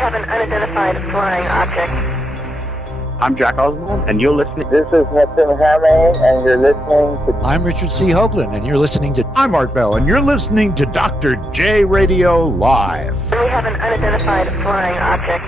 have an unidentified flying object. I'm Jack Oswald, and you're listening. This is Mr. Hammer, and you're listening to... I'm Richard C. Hoagland, and you're listening to... I'm Art Bell, and you're listening to Dr. J Radio Live. We have an unidentified flying object.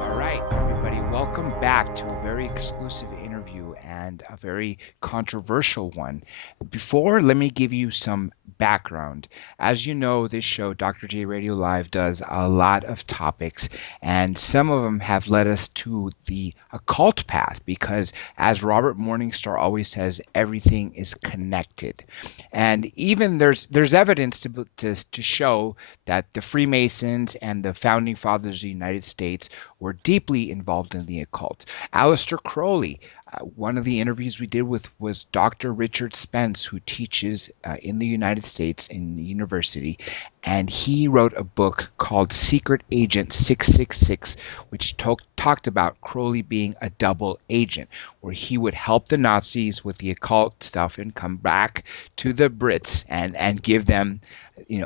All right, everybody, welcome back to a very exclusive interview and a very controversial one. Before, let me give you some background. As you know, this show, Dr. J Radio Live, does a lot of topics, and some of them have led us to the occult path because, as Robert Morningstar always says, everything is connected. And even there's evidence to show that the Freemasons and the founding fathers of the United States were deeply involved in the occult. Aleister Crowley, one of the interviews we did with was Dr. Richard Spence, who teaches in the United States in the university, and he wrote a book called Secret Agent 666, which talked about Crowley being a double agent, where he would help the Nazis with the occult stuff and come back to the Brits and give them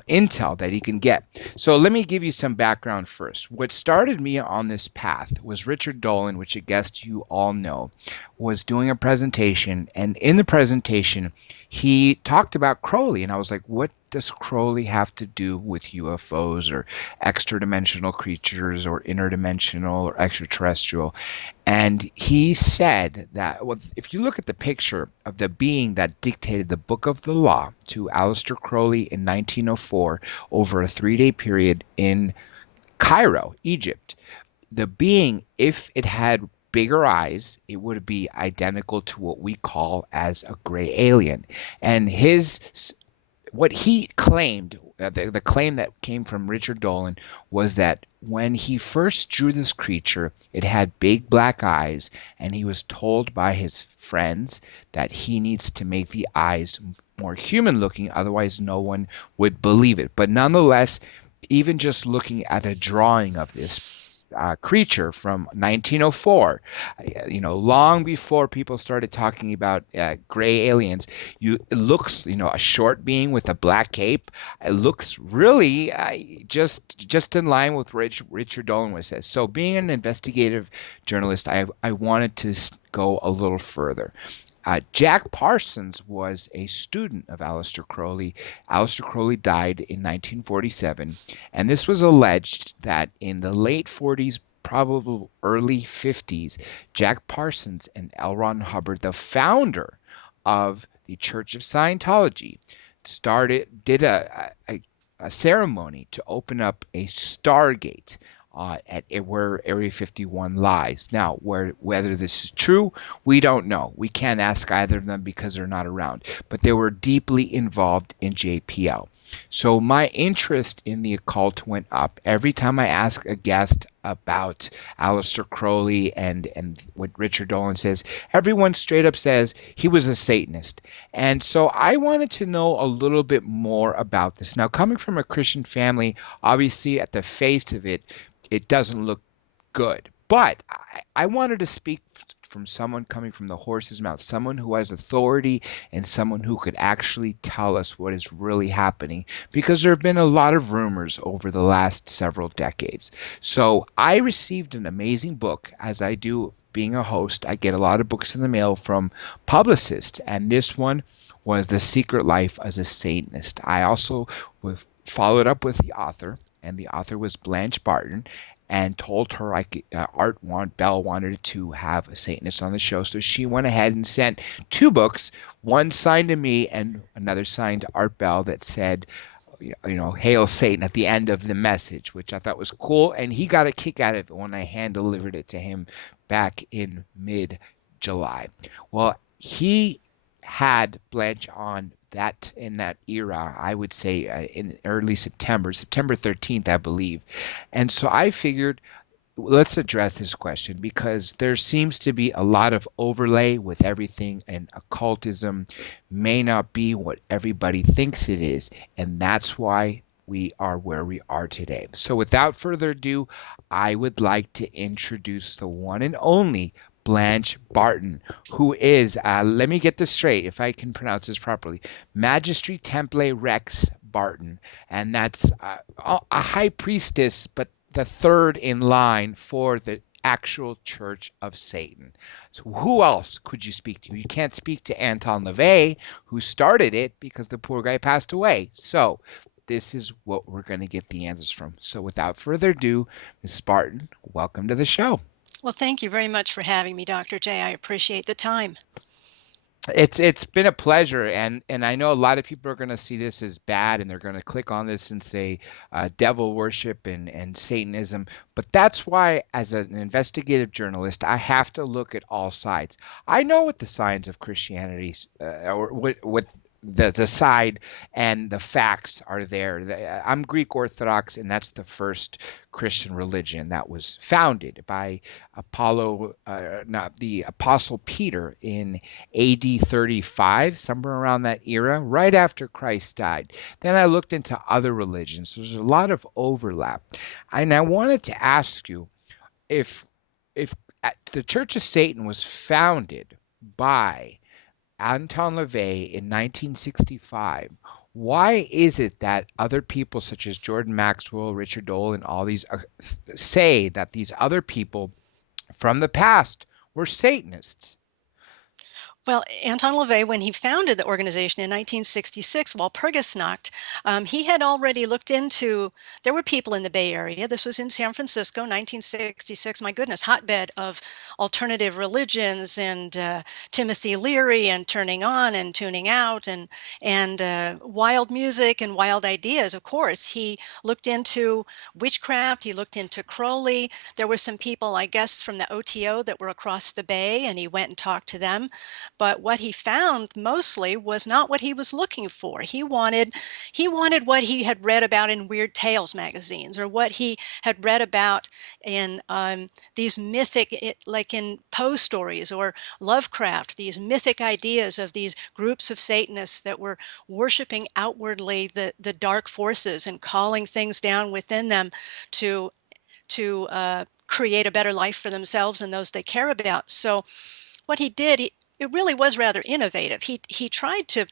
intel that he can get. So let me give you some background first. What started me on this path was Richard Dolan, which I guess you all know, was doing a presentation, and in the presentation he talked about Crowley, and I was like, what does Crowley have to do with UFOs or extra-dimensional creatures or interdimensional or extraterrestrial? And he said that, well, if you look at the picture of the being that dictated the Book of the Law to Aleister Crowley in 1904 over a 3-day period in Cairo, Egypt, the being, if it had bigger eyes, it would be identical to what we call as a gray alien. And what he claimed, the claim that came from Richard Dolan, was that when he first drew this creature, it had big black eyes, and he was told by his friends that he needs to make the eyes more human looking, otherwise no one would believe it. But nonetheless, even just looking at a drawing of this creature from 1904, long before people started talking about gray aliens, it looks, a short being with a black cape. It looks really just in line with Richard Dolan says. So being an investigative journalist, I wanted to go a little further. Jack Parsons was a student of Aleister Crowley. Aleister Crowley died in 1947, and this was alleged that in the late 40s, probably early 50s, Jack Parsons and L. Ron Hubbard, the founder of the Church of Scientology, did a ceremony to open up a Stargate at where Area 51 lies. Now, whether this is true, we don't know. We can't ask either of them because they're not around. But they were deeply involved in JPL. So my interest in the occult went up every time I ask a guest about Aleister Crowley and what Richard Dolan says. Everyone straight up says he was a Satanist. And so I wanted to know a little bit more about this. Now, coming from a Christian family, obviously at the face of it, it doesn't look good. But I wanted to speak from someone coming from the horse's mouth, someone who has authority and someone who could actually tell us what is really happening, because there have been a lot of rumors over the last several decades. So I received an amazing book. As I do being a host, I get a lot of books in the mail from publicists, and this one was The Secret Life as a Satanist. I also followed up with the author, and the author was Blanche Barton, and told her Bell wanted to have a Satanist on the show. So she went ahead and sent 2 books, one signed to me and another signed to Art Bell, that said, Hail Satan at the end of the message, which I thought was cool. And he got a kick out of it when I hand delivered it to him back in mid-July. Well, he had Blanche on in that era, I would say in early September 13th, I believe. And so I figured, let's address this question, because there seems to be a lot of overlay with everything, and occultism may not be what everybody thinks it is, and that's why we are where we are today. So without further ado, I would like to introduce the one and only Blanche Barton, who is, let me get this straight if I can pronounce this properly, Magistri Temple Rex Barton. And that's a high priestess, but the third in line for the actual Church of Satan. So who else could you speak to? You can't speak to Anton LaVey, who started it, because the poor guy passed away. So this is what we're going to get the answers from. So without further ado, Ms. Barton, welcome to the show. Well, thank you very much for having me, Dr. J. I appreciate the time. It's been a pleasure, and I know a lot of people are going to see this as bad, and they're going to click on this and say devil worship and Satanism. But that's why, as an investigative journalist, I have to look at all sides. I know what the signs of Christianity, or what the side and the facts are there. I'm Greek Orthodox, and that's the first Christian religion that was founded by the Apostle Peter in AD 35, somewhere around that era, right after Christ died. Then I looked into other religions. There's a lot of overlap. And I wanted to ask you if the Church of Satan was founded by Anton LaVey in 1965, why is it that other people such as Jordan Maxwell, Richard Dole, and all these say that these other people from the past were Satanists? Well, Anton LaVey, when he founded the organization in 1966, Walpurgisnacht, he had already looked into, there were people in the Bay Area. This was in San Francisco, 1966. My goodness, hotbed of alternative religions and Timothy Leary and turning on and tuning out and wild music and wild ideas. Of course, he looked into witchcraft. He looked into Crowley. There were some people, I guess, from the OTO that were across the bay, and he went and talked to them. But what he found mostly was not what he was looking for. He wanted what he had read about in Weird Tales magazines, or what he had read about in these mythic, like in Poe stories or Lovecraft, these mythic ideas of these groups of Satanists that were worshiping outwardly the dark forces and calling things down within them to create a better life for themselves and those they care about. So what he did, it really was rather innovative. He tried to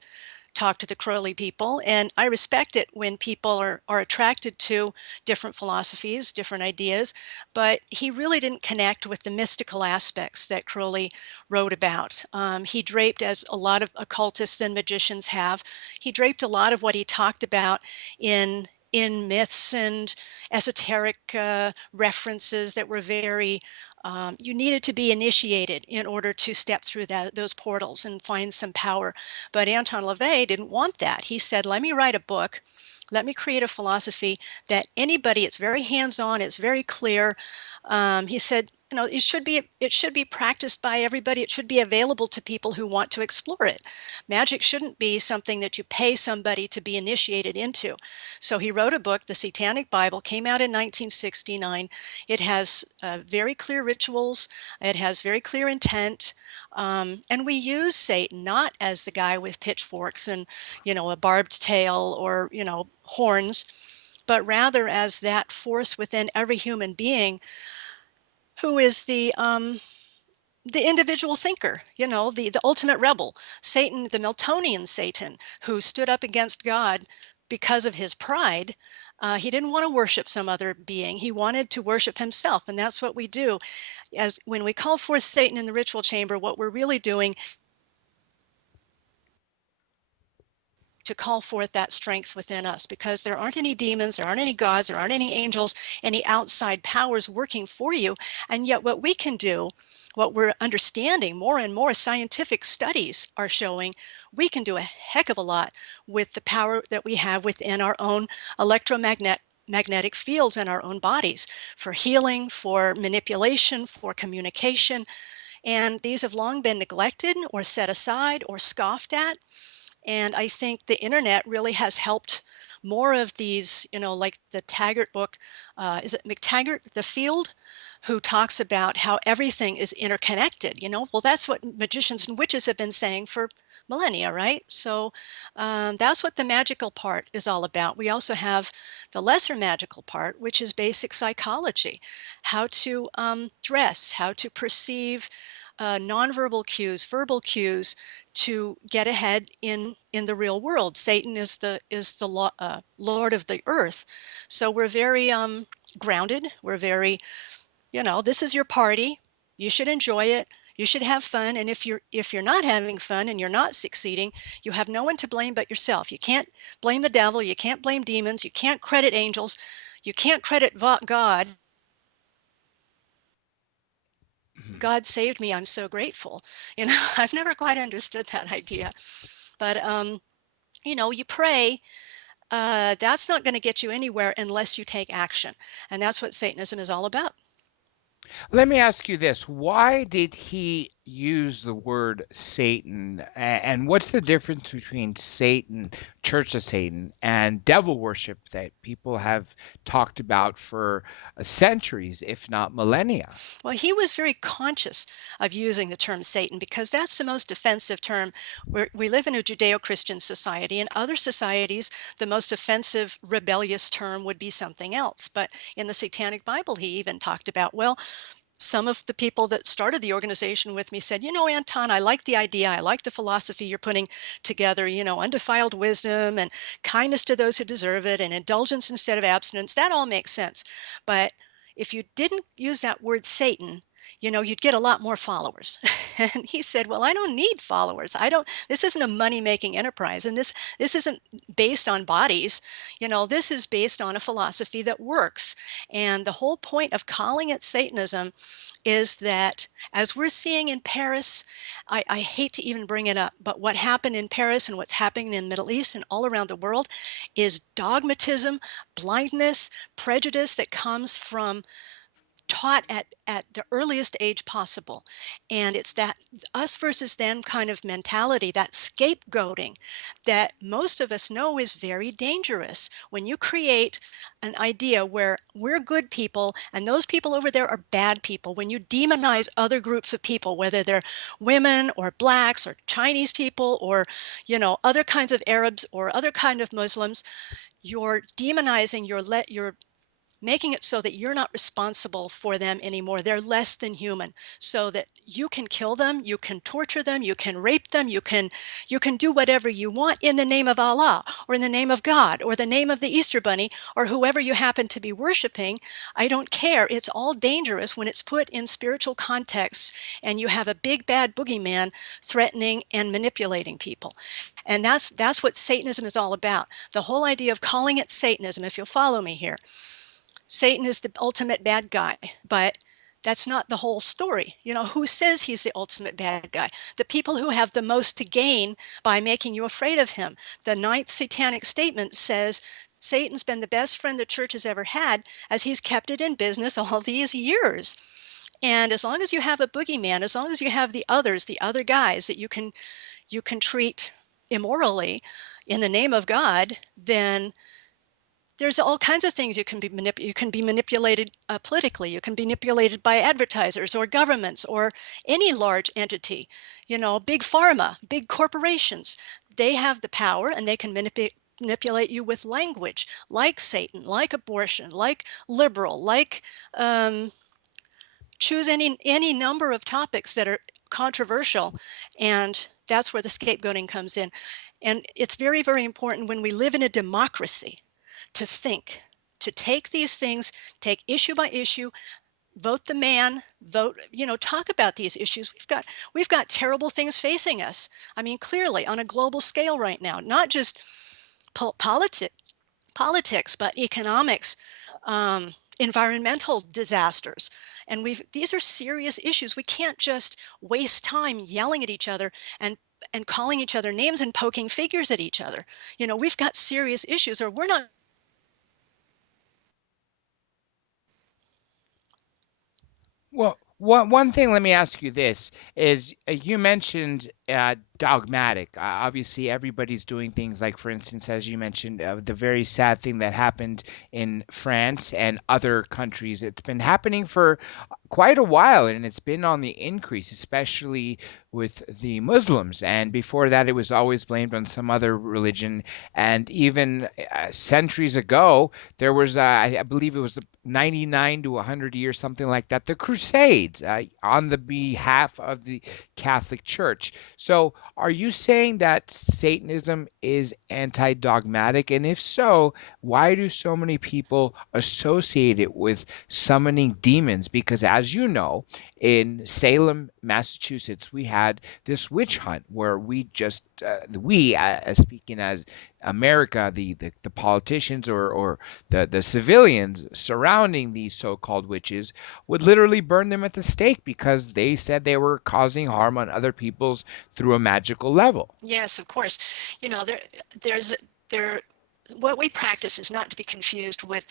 talk to the Crowley people, and I respect it when people are attracted to different philosophies, different ideas, but he really didn't connect with the mystical aspects that Crowley wrote about. He draped, as a lot of occultists and magicians have, he draped a lot of what he talked about in myths and esoteric references that were very you needed to be initiated in order to step through those portals and find some power. But Anton LaVey didn't want that. He said, let me write a book. Let me create a philosophy that anybody, it's very hands-on, it's very clear. He said, it should be practiced by everybody. It should be available to people who want to explore it. Magic shouldn't be something that you pay somebody to be initiated into. So he wrote a book, The Satanic Bible, came out in 1969. It has very clear rituals. It has very clear intent. And we use Satan not as the guy with pitchforks and, a barbed tail or, horns, but rather as that force within every human being who is the individual thinker, the ultimate rebel, Satan, the Miltonian Satan, who stood up against God because of his pride. He didn't want to worship some other being. He wanted to worship himself, and that's what we do. As when we call forth Satan in the ritual chamber, what we're really doing to call forth that strength within us, because there aren't any demons, there aren't any gods, there aren't any angels, any outside powers working for you. And yet what we can do, what we're understanding, more and more scientific studies are showing, we can do a heck of a lot with the power that we have within our own magnetic fields in our own bodies, for healing, for manipulation, for communication. And these have long been neglected or set aside or scoffed at. And I think the internet really has helped more of these, like the Taggart book, is it McTaggart, The Field, who talks about how everything is interconnected. Well, that's what magicians and witches have been saying for millennia, right? So that's what the magical part is all about. We also have the lesser magical part, which is basic psychology, how to dress, how to perceive nonverbal cues, verbal cues to get ahead in the real world. Satan is the Lord of the earth, so we're very grounded. We're very, this is your party. You should enjoy it. You should have fun. And if you're not having fun and you're not succeeding, you have no one to blame but yourself. You can't blame the devil. You can't blame demons. You can't credit angels. You can't credit God. God saved me. I'm so grateful. I've never quite understood that idea. But, you pray. That's not going to get you anywhere unless you take action. And that's what Satanism is all about. Let me ask you this. Why did he use the word Satan? And what's the difference between Satan, Church of Satan, and devil worship that people have talked about for centuries, if not millennia? Well, he was very conscious of using the term Satan because that's the most offensive term. We live in a Judeo-Christian society. In other societies, the most offensive, rebellious term would be something else. But in the Satanic Bible, he even talked about, some of the people that started the organization with me said, Anton, I like the idea. I like the philosophy you're putting together, undefiled wisdom and kindness to those who deserve it and indulgence instead of abstinence. That all makes sense. But if you didn't use that word Satan, you'd get a lot more followers. And he said, well, I don't need followers. This isn't a money-making enterprise. And this isn't based on bodies. This is based on a philosophy that works. And the whole point of calling it Satanism is that, as we're seeing in Paris, I hate to even bring it up, but what happened in Paris and what's happening in the Middle East and all around the world is dogmatism, blindness, prejudice that comes from taught at the earliest age possible. And it's that us versus them kind of mentality, that scapegoating that most of us know is very dangerous. When you create an idea where we're good people and those people over there are bad people, when you demonize other groups of people, whether they're women or blacks or Chinese people or, other kinds of Arabs or other kind of Muslims, you're demonizing, you're making it so that you're not responsible for them anymore. They're less than human, so that you can kill them, you can torture them, you can rape them, you can do whatever you want in the name of Allah or in the name of God or the name of the Easter Bunny or whoever you happen to be worshiping. I don't care. It's all dangerous when it's put in spiritual context and you have a big bad boogeyman threatening and manipulating people. And that's what Satanism is all about. The whole idea of calling it Satanism, if you'll follow me here, Satan is the ultimate bad guy, but that's not the whole story. Who says he's the ultimate bad guy? The people who have the most to gain by making you afraid of him. The ninth satanic statement says Satan's been the best friend the church has ever had as he's kept it in business all these years. And as long as you have a boogeyman, as long as you have the others, the other guys that you can treat immorally in the name of God, then there's all kinds of things you can be manipulated politically. You can be manipulated by advertisers or governments or any large entity. Big pharma, big corporations. They have the power and they can manipulate you with language, like Satan, like abortion, like liberal, like choose any number of topics that are controversial, and that's where the scapegoating comes in. And it's very, very important when we live in a democracy to think, to take these things, take issue by issue, vote the man, talk about these issues. We've got terrible things facing us. I mean, clearly on a global scale right now, not just politics, but economics, environmental disasters. And these are serious issues. We can't just waste time yelling at each other and calling each other names and poking figures at each other. We've got serious issues, or we're not. Well, one thing, let me ask you this, is you mentioned dogmatic. Obviously, everybody's doing things like, for instance, as you mentioned, the very sad thing that happened in France and other countries. It's been happening for quite a while, and it's been on the increase, especially with the Muslims. And before that, it was always blamed on some other religion. And even centuries ago, there was, I believe it was 99 to 100 years, something like that, the Crusades. crusades on the behalf of the Catholic Church. So, are you saying that Satanism is anti-dogmatic? And if so, why do so many people associate it with summoning demons? Because as you know, in Salem, Massachusetts, we had this witch hunt where speaking as America, the politicians or the civilians surrounding these so-called witches would literally burn them at the stake because they said they were causing harm on other people's through a magical level. Yes, of course. You know, there what we practice is not to be confused with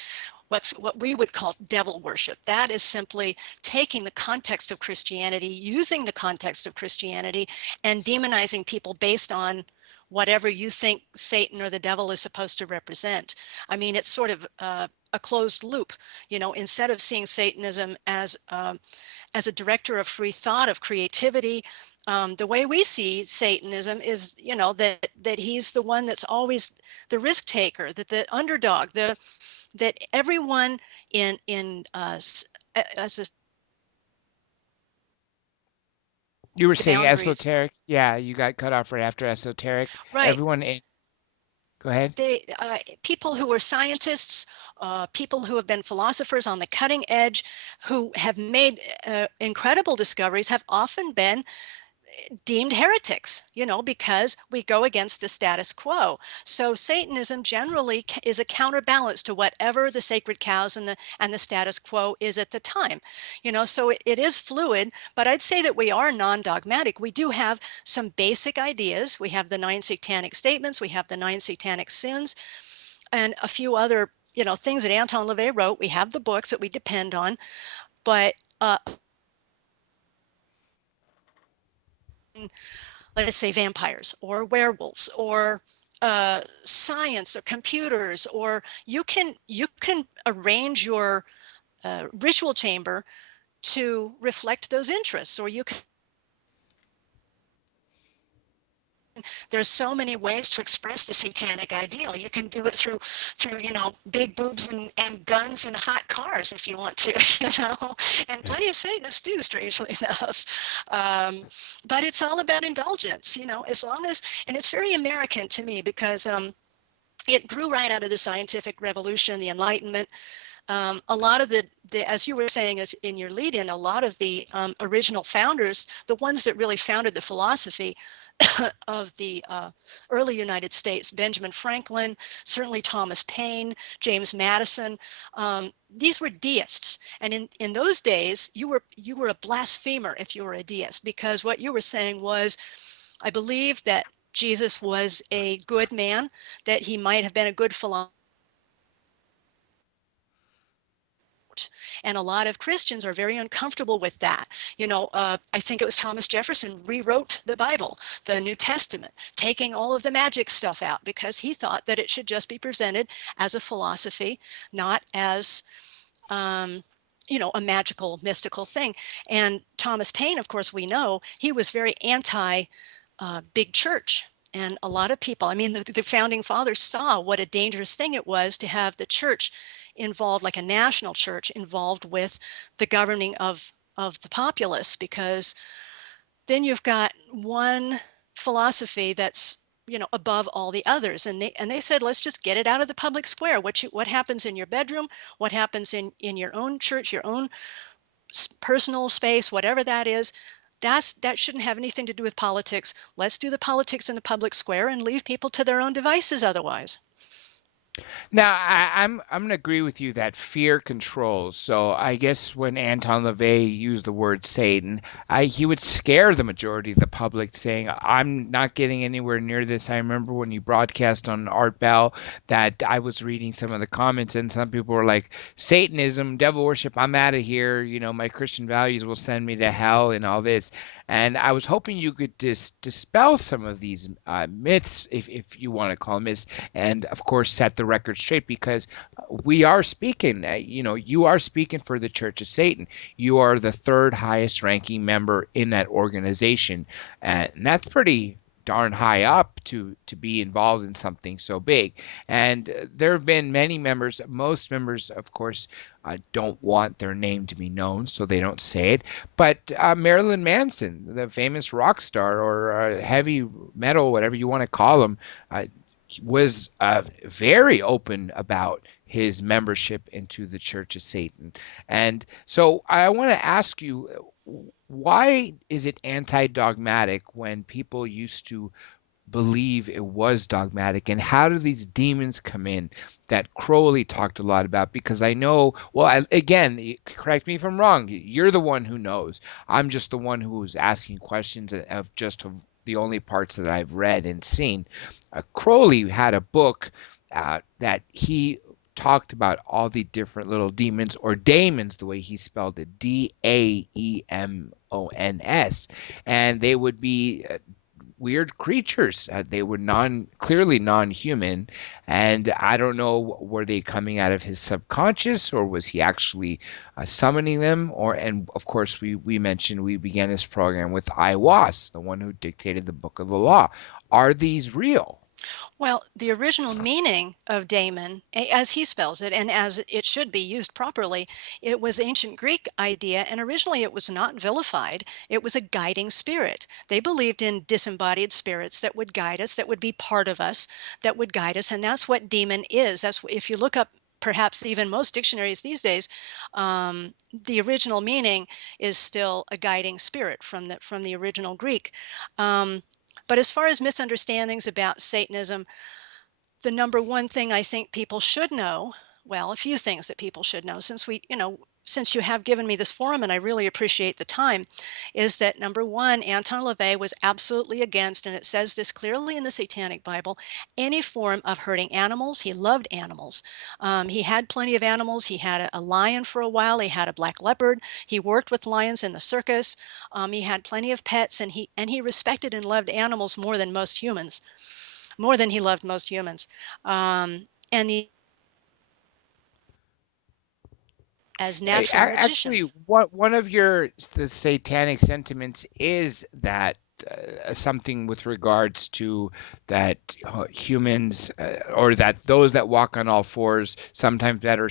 what we would call devil worship. That is simply taking the context of Christianity, using the context of Christianity, and demonizing people based on whatever you think Satan or the devil is supposed to represent. I mean, it's sort of a closed loop. You know, instead of seeing Satanism as a director of free thought, of creativity, the way we see Satanism is, you know, that he's the one that's always the risk taker, that the underdog, that everyone as a You were saying boundaries. esoteric. Yeah, you got cut off right after esoteric. Right. Everyone in. Go ahead. People who are scientists, people who have been philosophers on the cutting edge, who have made incredible discoveries, have often been deemed heretics, you know, because we go against the status quo. So Satanism generally is a counterbalance to whatever the sacred cows and the status quo is at the time, you know. So it is fluid, but I'd say that we are non-dogmatic. We do have some basic ideas. We have the 9 satanic statements, we have the 9 satanic sins, and a few other, you know, things that Anton LaVey wrote. We have the books that we depend on, but let's say vampires or werewolves or science or computers, or you can arrange your ritual chamber to reflect those interests, or you can. There's so many ways to express the satanic ideal. You can do it through you know, big boobs and guns and hot cars if you want to, you know, and plenty of Satanists do, strangely enough. But it's all about indulgence, you know, as long as, and it's very American to me because it grew right out of the scientific revolution, the Enlightenment. A lot of the as you were saying as in your lead-in, a lot of the original founders, the ones that really founded the philosophy of the early United States, Benjamin Franklin, certainly Thomas Paine, James Madison, these were deists. And in those days, you were a blasphemer if you were a deist, because what you were saying was, I believe that Jesus was a good man, that he might have been a good philosopher. And a lot of Christians are very uncomfortable with that. You know, I think it was Thomas Jefferson rewrote the Bible, the New Testament, taking all of the magic stuff out because he thought that it should just be presented as a philosophy, not as, you know, a magical, mystical thing. And Thomas Paine, of course, we know, he was very anti big church. And a lot of people, I mean, the founding fathers saw what a dangerous thing it was to have the church involved, like a national church involved with the governing of the populace, because then you've got one philosophy that's, you know, above all the others. And they said, let's just get it out of the public square. What happens in your bedroom, what happens in your own church, your own personal space, whatever that is, that shouldn't have anything to do with politics. Let's do the politics in the public square and leave people to their own devices otherwise. Now, I'm going to agree with you that fear controls. So I guess when Anton LaVey used the word Satan, he would scare the majority of the public, saying, I'm not getting anywhere near this. I remember when you broadcast on Art Bell that I was reading some of the comments, and some people were like, Satanism, devil worship, I'm out of here. You know, my Christian values will send me to hell and all this. And I was hoping you could dispel some of these myths, if you want to call them myths, and of course set the record straight, because we are speaking, you know, you are speaking for the Church of Satan. You are the third highest ranking member in that organization, and that's pretty darn high up to be involved in something so big. And there have been many members, most members, of course, don't want their name to be known, so they don't say it. But Marilyn Manson, the famous rock star or heavy metal, whatever you want to call him, was very open about his membership into the Church of Satan. And so I want to ask you, why is it anti-dogmatic when people used to believe it was dogmatic, and how do these demons come in that Crowley talked a lot about? Because I know, well, again, correct me if I'm wrong, you're the one who knows. I'm just the one who's asking questions of the only parts that I've read and seen. Crowley had a book that he talked about all the different little demons, or daemons, the way he spelled it, Daemons, and they would be weird creatures. They were clearly non-human, and I don't know, were they coming out of his subconscious, or was he actually summoning them? And of course, we mentioned, we began this program with Aiwass, the one who dictated the Book of the Law. Are these real? Well, the original meaning of daemon, as he spells it, and as it should be used properly, it was ancient Greek idea, and originally it was not vilified. It was a guiding spirit. They believed in disembodied spirits that would guide us, that would be part of us, that would guide us, and that's what demon is. That's, if you look up perhaps even most dictionaries these days, the original meaning is still a guiding spirit from the original Greek. But as far as misunderstandings about Satanism, the number one thing I think people should know, well, a few things that people should know, since you have given me this forum, and I really appreciate the time, is that number one, Anton LaVey was absolutely against, and it says this clearly in the Satanic Bible, any form of hurting animals. He loved animals. He had plenty of animals. He had a lion for a while. He had a black leopard. He worked with lions in the circus. He had plenty of pets, and he respected and loved animals more than most humans, more than he loved most humans. As natural Actually, magicians. one of the satanic sentiments is that something with regards to that humans, or that those that walk on all fours sometimes better.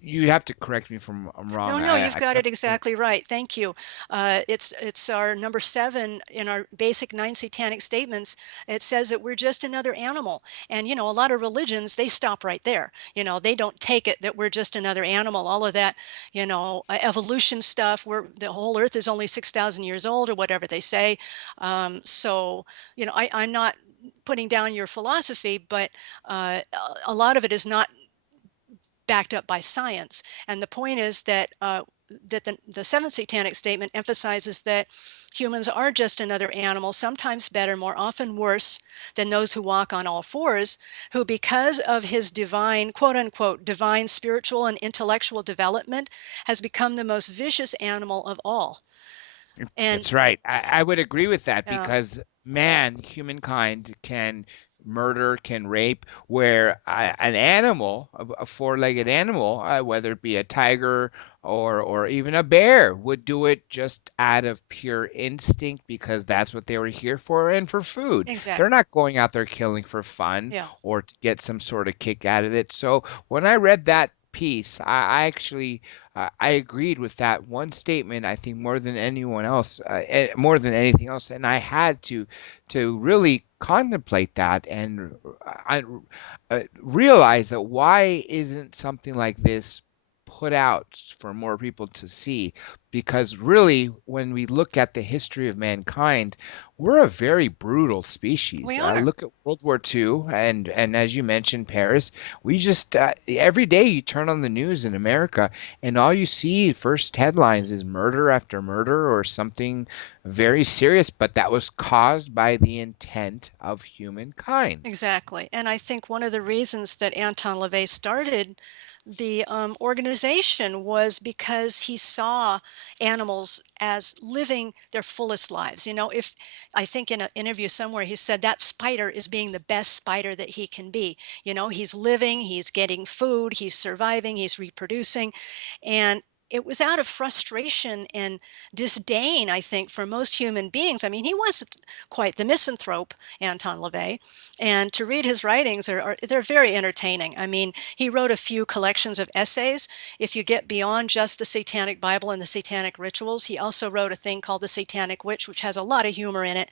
You have to correct me if I'm wrong. No, you've got it exactly right. Thank you. It's our number 7 in our basic 9 satanic statements. It says that we're just another animal. And, a lot of religions, they stop right there. They don't take it that we're just another animal. All of that, evolution stuff, where the whole earth is only 6,000 years old, or whatever they say. I'm not putting down your philosophy, but a lot of it is not backed up by science. And the point is that the 7th satanic statement emphasizes that humans are just another animal, sometimes better, more often worse than those who walk on all fours, who, because of his divine, quote unquote, divine spiritual and intellectual development, has become the most vicious animal of all. And that's right. I would agree with that, because humankind can murder, can rape, where an animal, a four-legged animal, whether it be a tiger or even a bear, would do it just out of pure instinct, because that's what they were here for, and for food. Exactly. They're not going out there killing for fun or to get some sort of kick out of it. So when I read that piece, I actually I agreed with that one statement. I think more than anything else, and I had to really contemplate that and I realize that why isn't something like this put out for more people to see? Because really, when we look at the history of mankind, we're a very brutal species. We are. Look at World War II, and as you mentioned, Paris. We just every day you turn on the news in America, and all you see first headlines is murder after murder, or something very serious, but that was caused by the intent of humankind. Exactly. And I think one of the reasons that Anton LaVey started the organization was because he saw animals as living their fullest lives. If I think in an interview somewhere, he said that spider is being the best spider that he can be. He's living, he's getting food, he's surviving, he's reproducing. And it was out of frustration and disdain, I think, for most human beings. I mean, he wasn't quite the misanthrope, Anton LaVey, and to read his writings they're very entertaining. I mean, he wrote a few collections of essays. If you get beyond just the Satanic Bible and the Satanic rituals, he also wrote a thing called The Satanic Witch, which has a lot of humor in it.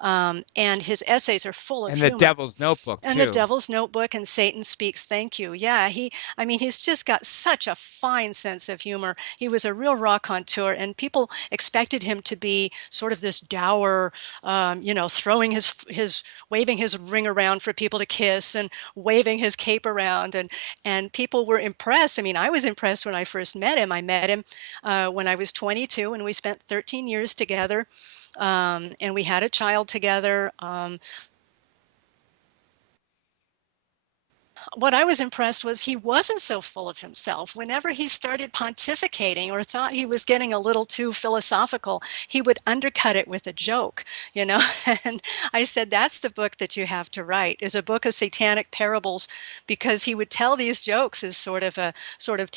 And his essays are full of And humor. the Devil's Notebook, And too. the Devil's Notebook and Satan Speaks. Thank you. Yeah, he's just got such a fine sense of humor. He was a real raconteur, and people expected him to be sort of this dour, throwing waving his ring around for people to kiss and waving his cape around, and people were impressed. I mean, I was impressed when I first met him. I met him when I was 22, and we spent 13 years together, and we had a child together. What I was impressed was he wasn't so full of himself. Whenever he started pontificating or thought he was getting a little too philosophical, he would undercut it with a joke, you know. And I said, that's the book that you have to write, is a book of satanic parables, because he would tell these jokes as sort of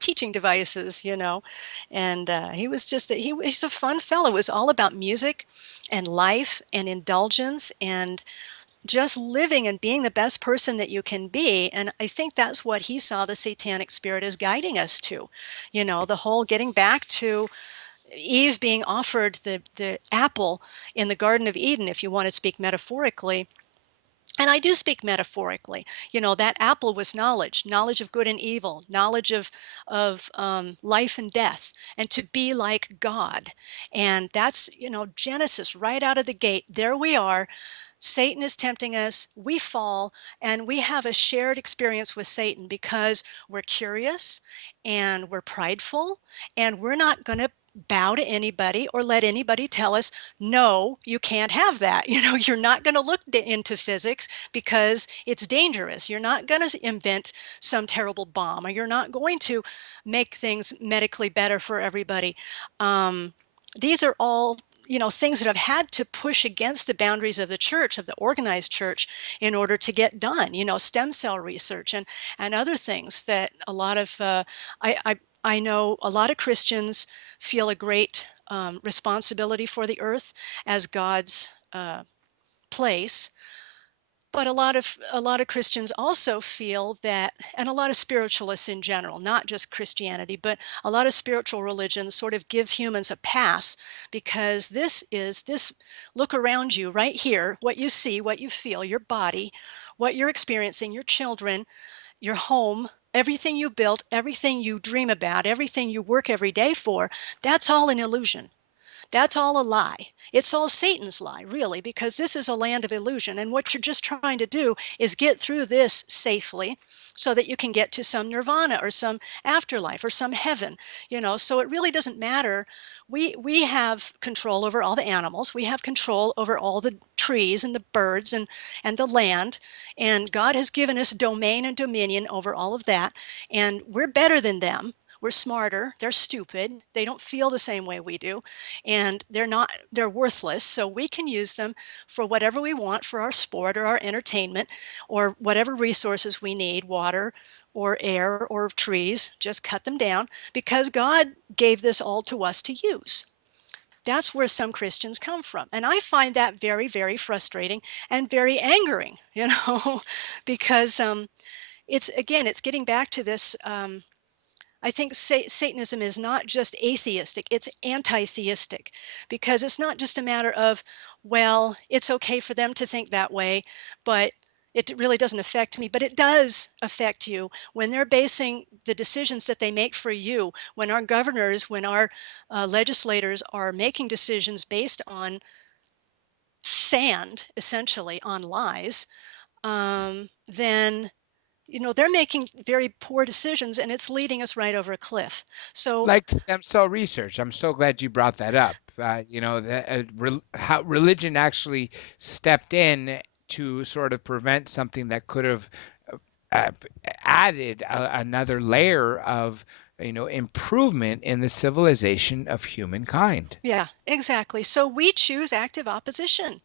teaching devices, you know. And he was just he's a fun fellow. It was all about music and life and indulgence and just living and being the best person that you can be. And I think that's what he saw the satanic spirit as guiding us to, you know, the whole getting back to Eve being offered the apple in the Garden of Eden, if you want to speak metaphorically. And I do speak metaphorically. You know, that apple was knowledge of good and evil, knowledge of life and death, and to be like God. And that's, you know, Genesis right out of the gate. There we are. Satan is tempting us, we fall, and we have a shared experience with Satan because we're curious and we're prideful, and we're not going to bow to anybody or let anybody tell us, no, you can't have that. You know, you're not going to look into physics because it's dangerous. You're not going to invent some terrible bomb, or you're not going to make things medically better for everybody. These are all, you know, things that have had to push against the boundaries of the church, of the organized church, in order to get done, you know, stem cell research and other things that a lot of I know a lot of Christians feel a great responsibility for the earth as God's place. But a lot of Christians also feel that, and a lot of spiritualists in general, not just Christianity, but a lot of spiritual religions sort of give humans a pass, because this look around you right here, what you see, what you feel, your body, what you're experiencing, your children, your home, everything you built, everything you dream about, everything you work every day for, that's all an illusion. That's all a lie. It's all Satan's lie, really, because this is a land of illusion. And what you're just trying to do is get through this safely so that you can get to some nirvana or some afterlife or some heaven, you know. So it really doesn't matter. We have control over all the animals. We have control over all the trees and the birds and the land. And God has given us domain and dominion over all of that. And we're better than them. We're smarter. They're stupid. They don't feel the same way we do. And they're worthless. So we can use them for whatever we want, for our sport or our entertainment or whatever resources we need, water or air or trees, just cut them down, because God gave this all to us to use. That's where some Christians come from. And I find that very, very frustrating and very angering, you know, because it's getting back to this. I think Satanism is not just atheistic, it's anti-theistic, because it's not just a matter of, well, it's okay for them to think that way, but it really doesn't affect me. But it does affect you when they're basing the decisions that they make for you, when our governors, when our legislators are making decisions based on sand, essentially on lies, then you know, they're making very poor decisions, and it's leading us right over a cliff. So, like stem cell research, I'm so glad you brought that up. You know, how religion actually stepped in to sort of prevent something that could have added another layer of, you know, improvement in the civilization of humankind. yeah, exactly. So we choose active opposition.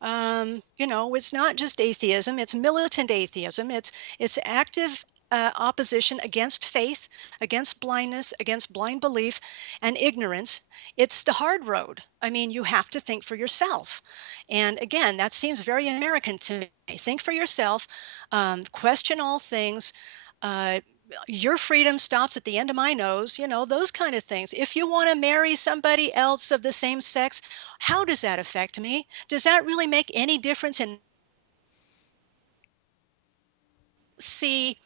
You know, it's not just atheism, it's militant atheism, it's active opposition against faith, against blindness, against blind belief and ignorance. It's the hard road. I mean, you have to think for yourself. And again, that seems very American to me. Think for yourself, question all things. Uh, your freedom stops at the end of my nose, those kind of things. If you want to marry somebody else of the same sex, how does that affect me? Does that really make any difference in see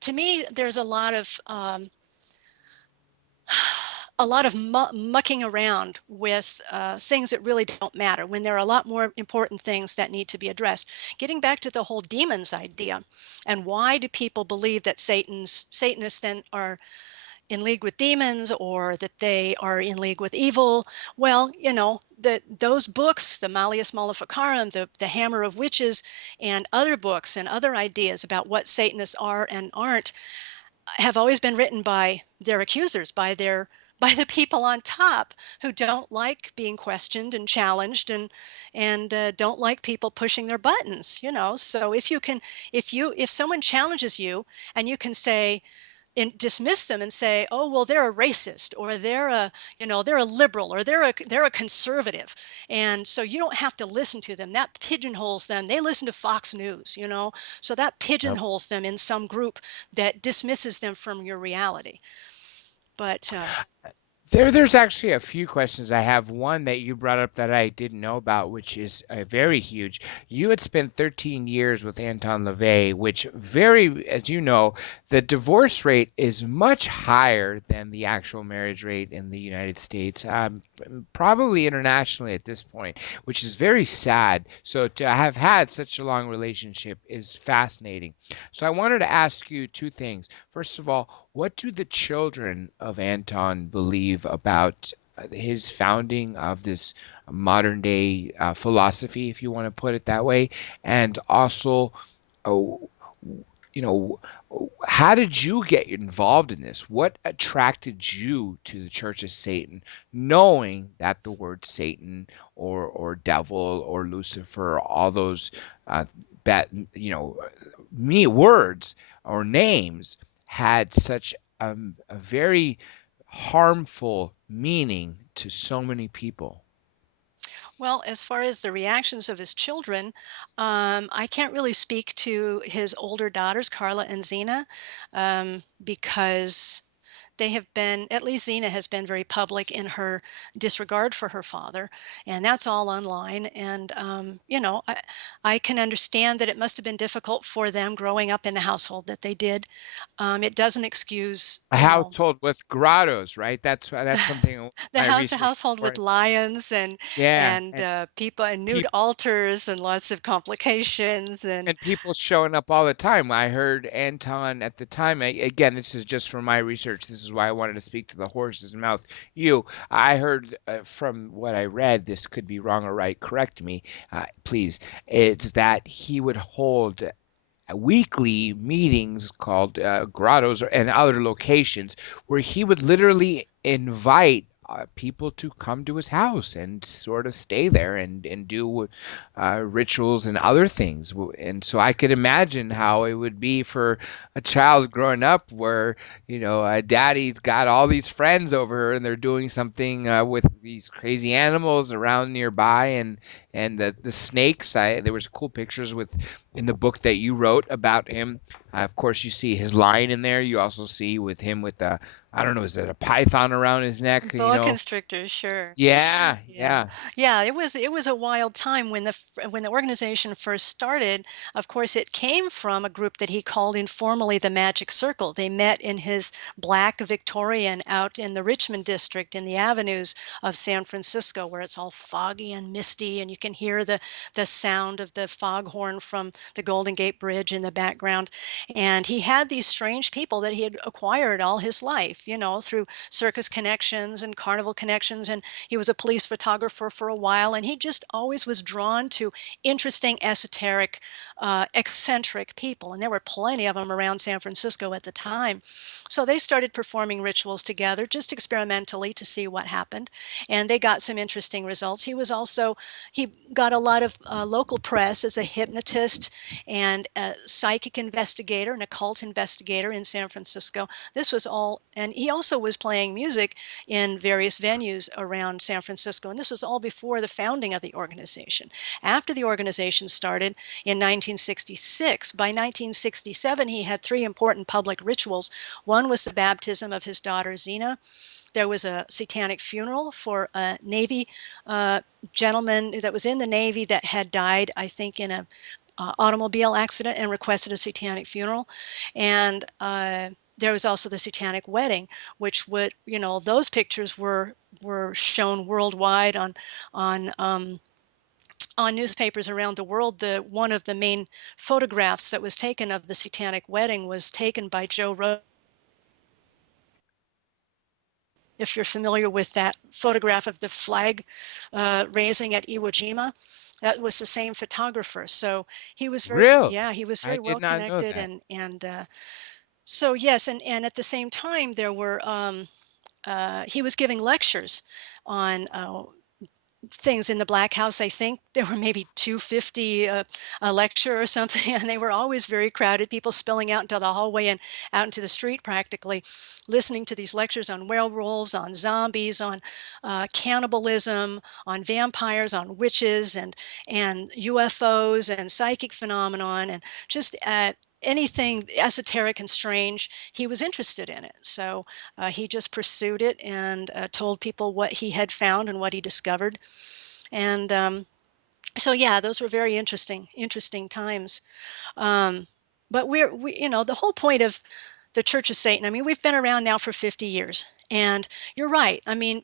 to me there's a lot of mucking around with things that really don't matter when there are a lot more important things that need to be addressed. Getting back to the whole demons idea, and why do people believe that Satanists then are in league with demons, or that they are in league with evil? Well, those books, the Malleus Maleficarum, the Hammer of Witches, and other books and other ideas about what Satanists are and aren't have always been written by their accusers, by the people on top who don't like being questioned and challenged, and don't like people pushing their buttons. So if someone challenges you and you can say, dismiss them and say, oh, well, they're a racist, or they're a liberal, or they're a conservative, and so you don't have to listen to them. That pigeonholes them. They listen to Fox News, so that pigeonholes them in some group that dismisses them from your reality. But There's actually a few questions I have. One that you brought up that I didn't know about, which is very huge. You had spent 13 years with Anton LaVey, which as you know, the divorce rate is much higher than the actual marriage rate in the United States, probably internationally at this point, which is very sad. So to have had such a long relationship is fascinating. So I wanted to ask you two things. First of all, what do the children of Anton believe about his founding of this modern day philosophy, if you want to put it that way? And also, how did you get involved in this? What attracted you to the Church of Satan, knowing that the word Satan or devil or Lucifer, all those words or names had such a very harmful meaning to so many people? Well, as far as the reactions of his children, I can't really speak to his older daughters, Carla and Zena, because they have been, at least Zena has been very public in her disregard for her father, and that's all online. And, I can understand that it must have been difficult for them growing up in the household that they did. It doesn't excuse, A household with grottos, right? That's something the I researched household before. with lions and Yeah, people and nude people altars and lots of complications and and people showing up all the time. I heard Anton at the time. Again, this is just from my research. This is why I wanted to speak to the horse's mouth. I heard from what I read. This could be wrong or right. Correct me, please. It's that he would hold weekly meetings called grottos and other locations where he would literally invite people to come to his house and sort of stay there and do rituals and other things. And so I could imagine how it would be for a child growing up where, daddy's got all these friends over and they're doing something with these crazy animals around nearby, and the snakes. There was cool pictures in the book that you wrote about him. Of course, you see his lion in there. You also see with the, I don't know, is it a python around his neck? boa constrictors, sure. Yeah. It was a wild time when the organization first started. Of course, it came from a group that he called informally the Magic Circle. They met in his black Victorian out in the Richmond district in the avenues of San Francisco, where it's all foggy and misty, and you can hear the sound of the foghorn from the Golden Gate Bridge in the background. And he had these strange people that he had acquired all his life, through circus connections and carnival connections. And he was a police photographer for a while. And he just always was drawn to interesting, esoteric, eccentric people. And there were plenty of them around San Francisco at the time. So they started performing rituals together just experimentally to see what happened. And they got some interesting results. He got a lot of local press as a hypnotist and a psychic investigator investigator, an occult investigator in San Francisco. This was all, and he also was playing music in various venues around San Francisco. And this was all before the founding of the organization. After the organization started in 1966, by 1967, he had three important public rituals. One was the baptism of his daughter, Zena. There was a satanic funeral for a Navy gentleman that was in the Navy that had died, I think, in a automobile accident and requested a satanic funeral. And there was also the satanic wedding, which would, those pictures were shown worldwide on newspapers around the world. One of the main photographs that was taken of the satanic wedding was taken by Joe Rogan. If you're familiar with that photograph of the flag raising at Iwo Jima, that was the same photographer. So he was very, Real. he was I very did well not know connected, that. and so yes, and at the same time there were he was giving lectures on things in the Black House. I think there were maybe 250 a lecture or something, and they were always very crowded, people spilling out into the hallway and out into the street practically, listening to these lectures on werewolves, on zombies, on cannibalism, on vampires, on witches, and UFOs and psychic phenomenon, and just anything esoteric and strange. He was interested in it, so he just pursued it and told people what he had found and what he discovered. And so yeah, those were very interesting times. But we the whole point of the Church of Satan, I mean, we've been around now for 50 years, and you're right. I mean,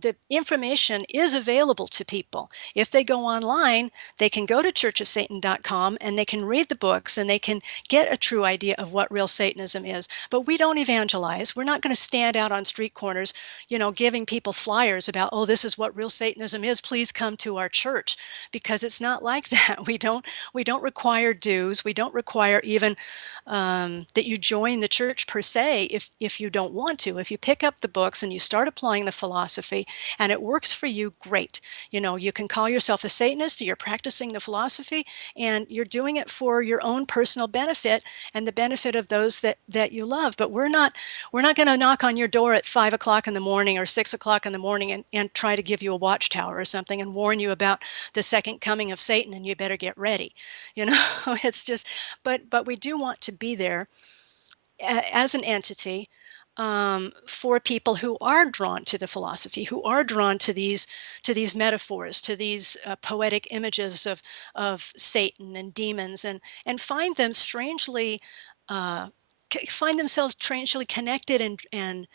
the information is available to people. If they go online, they can go to churchofsatan.com and they can read the books and they can get a true idea of what real Satanism is. But we don't evangelize. We're not going to stand out on street corners, giving people flyers about, oh, this is what real Satanism is. Please come to our church, because it's not like that. We don't require dues. We don't require even that you join the church per se if you don't want to. If you pick up the books and you start applying the philosophy and it works for you, great. You can call yourself a Satanist, you're practicing the philosophy, and you're doing it for your own personal benefit and the benefit of those that you love. But we're not going to knock on your door at 5 o'clock in the morning or 6 o'clock in the morning and try to give you a watchtower or something and warn you about the second coming of Satan and you better get ready. It's just, but we do want to be there as an entity for people who are drawn to the philosophy, who are drawn to these metaphors, to these poetic images of Satan and demons, and find them strangely. Find themselves strangely connected and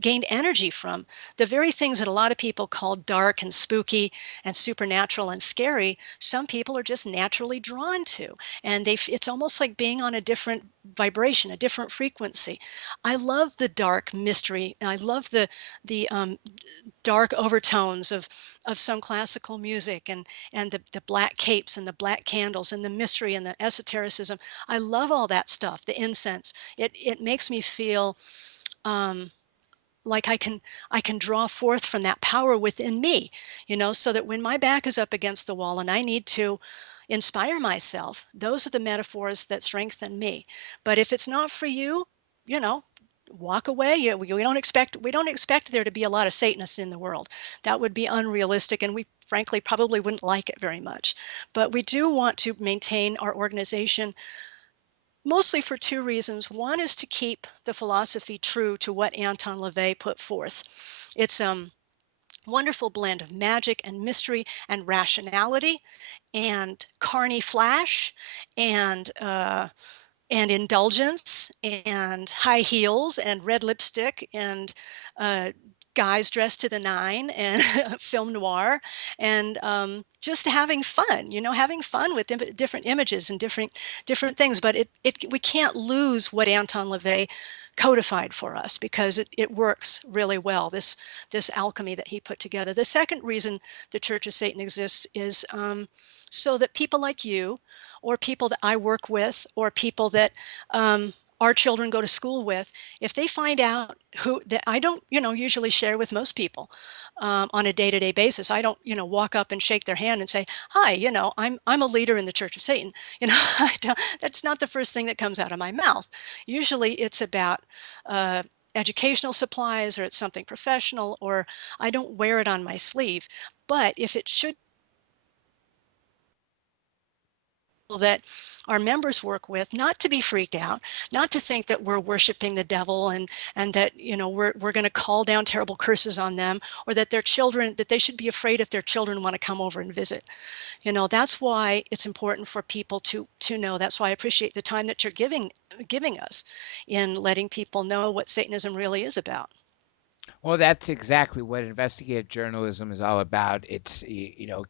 gained energy from the very things that a lot of people call dark and spooky and supernatural and scary. Some people are just naturally drawn to, and it's almost like being on a different vibration, a different frequency. I love the dark mystery. I love the dark overtones of some classical music and the black capes and the black candles and the mystery and the esotericism. I love all that stuff. The incense. It makes me feel like I can draw forth from that power within me, so that when my back is up against the wall and I need to inspire myself, those are the metaphors that strengthen me. But if it's not for you, walk away. We don't expect there to be a lot of Satanists in the world. That would be unrealistic, and we frankly probably wouldn't like it very much. But we do want to maintain our organization mostly for two reasons. One is to keep the philosophy true to what Anton LaVey put forth. It's wonderful blend of magic and mystery and rationality and carny flash and indulgence and high heels and red lipstick and guys dressed to the nine and film noir and just having fun, having fun with different images and different things. But we can't lose what Anton LaVey codified for us, because it works really well, this alchemy that he put together. The second reason the Church of Satan exists is so that people like you, or people that I work with, or people that our children go to school with, if they find out who that I don't, usually share with most people on a day-to-day basis. I don't, walk up and shake their hand and say, "Hi, I'm a leader in the Church of Satan." That's not the first thing that comes out of my mouth. Usually, it's about educational supplies, or it's something professional, or I don't wear it on my sleeve. But if it should that our members work with, not to be freaked out, not to think that we're worshiping the devil, and that we're going to call down terrible curses on them, or that their children, that they should be afraid if their children want to come over and visit. That's why it's important for people to know. That's why I appreciate the time that you're giving us in letting people know what Satanism really is about. Well, that's exactly what investigative journalism is all about. It's,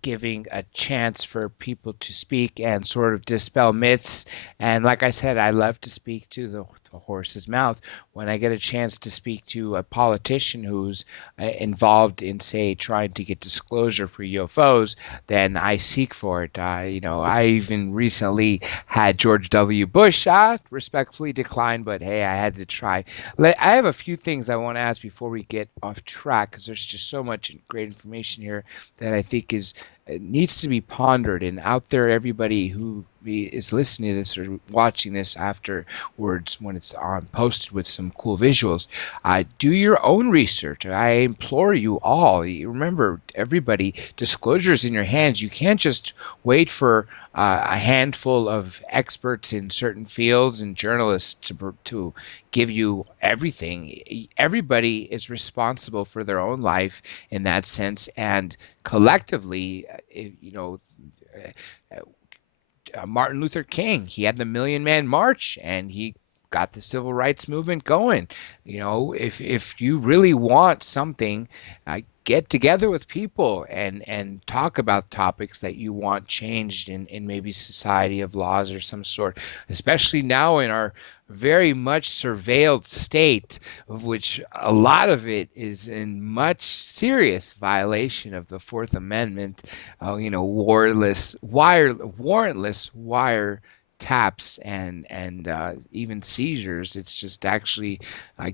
giving a chance for people to speak and sort of dispel myths. And like I said, I love to speak to the horse's mouth. When I get a chance to speak to a politician who's involved in, say, trying to get disclosure for UFOs, then I seek for it. I even recently had George W. Bush respectfully decline, but hey, I had to try. I have a few things I want to ask before we get off track, because there's just so much great information here that I think needs to be pondered. And out there, everybody who is listening to this or watching this afterwards, when it's posted with some cool visuals, do your own research. I implore you all. Remember, everybody, disclosures in your hands. You can't just wait for a handful of experts in certain fields and journalists to give you everything. Everybody is responsible for their own life in that sense, and collectively, Martin Luther King, he had the Million Man March, and he got the civil rights movement going. If you really want something, get together with people and talk about topics that you want changed in maybe society of laws or some sort, especially now in our very much surveilled state, of which a lot of it is in much serious violation of the Fourth Amendment. Warrantless wire taps and even seizures. It's just actually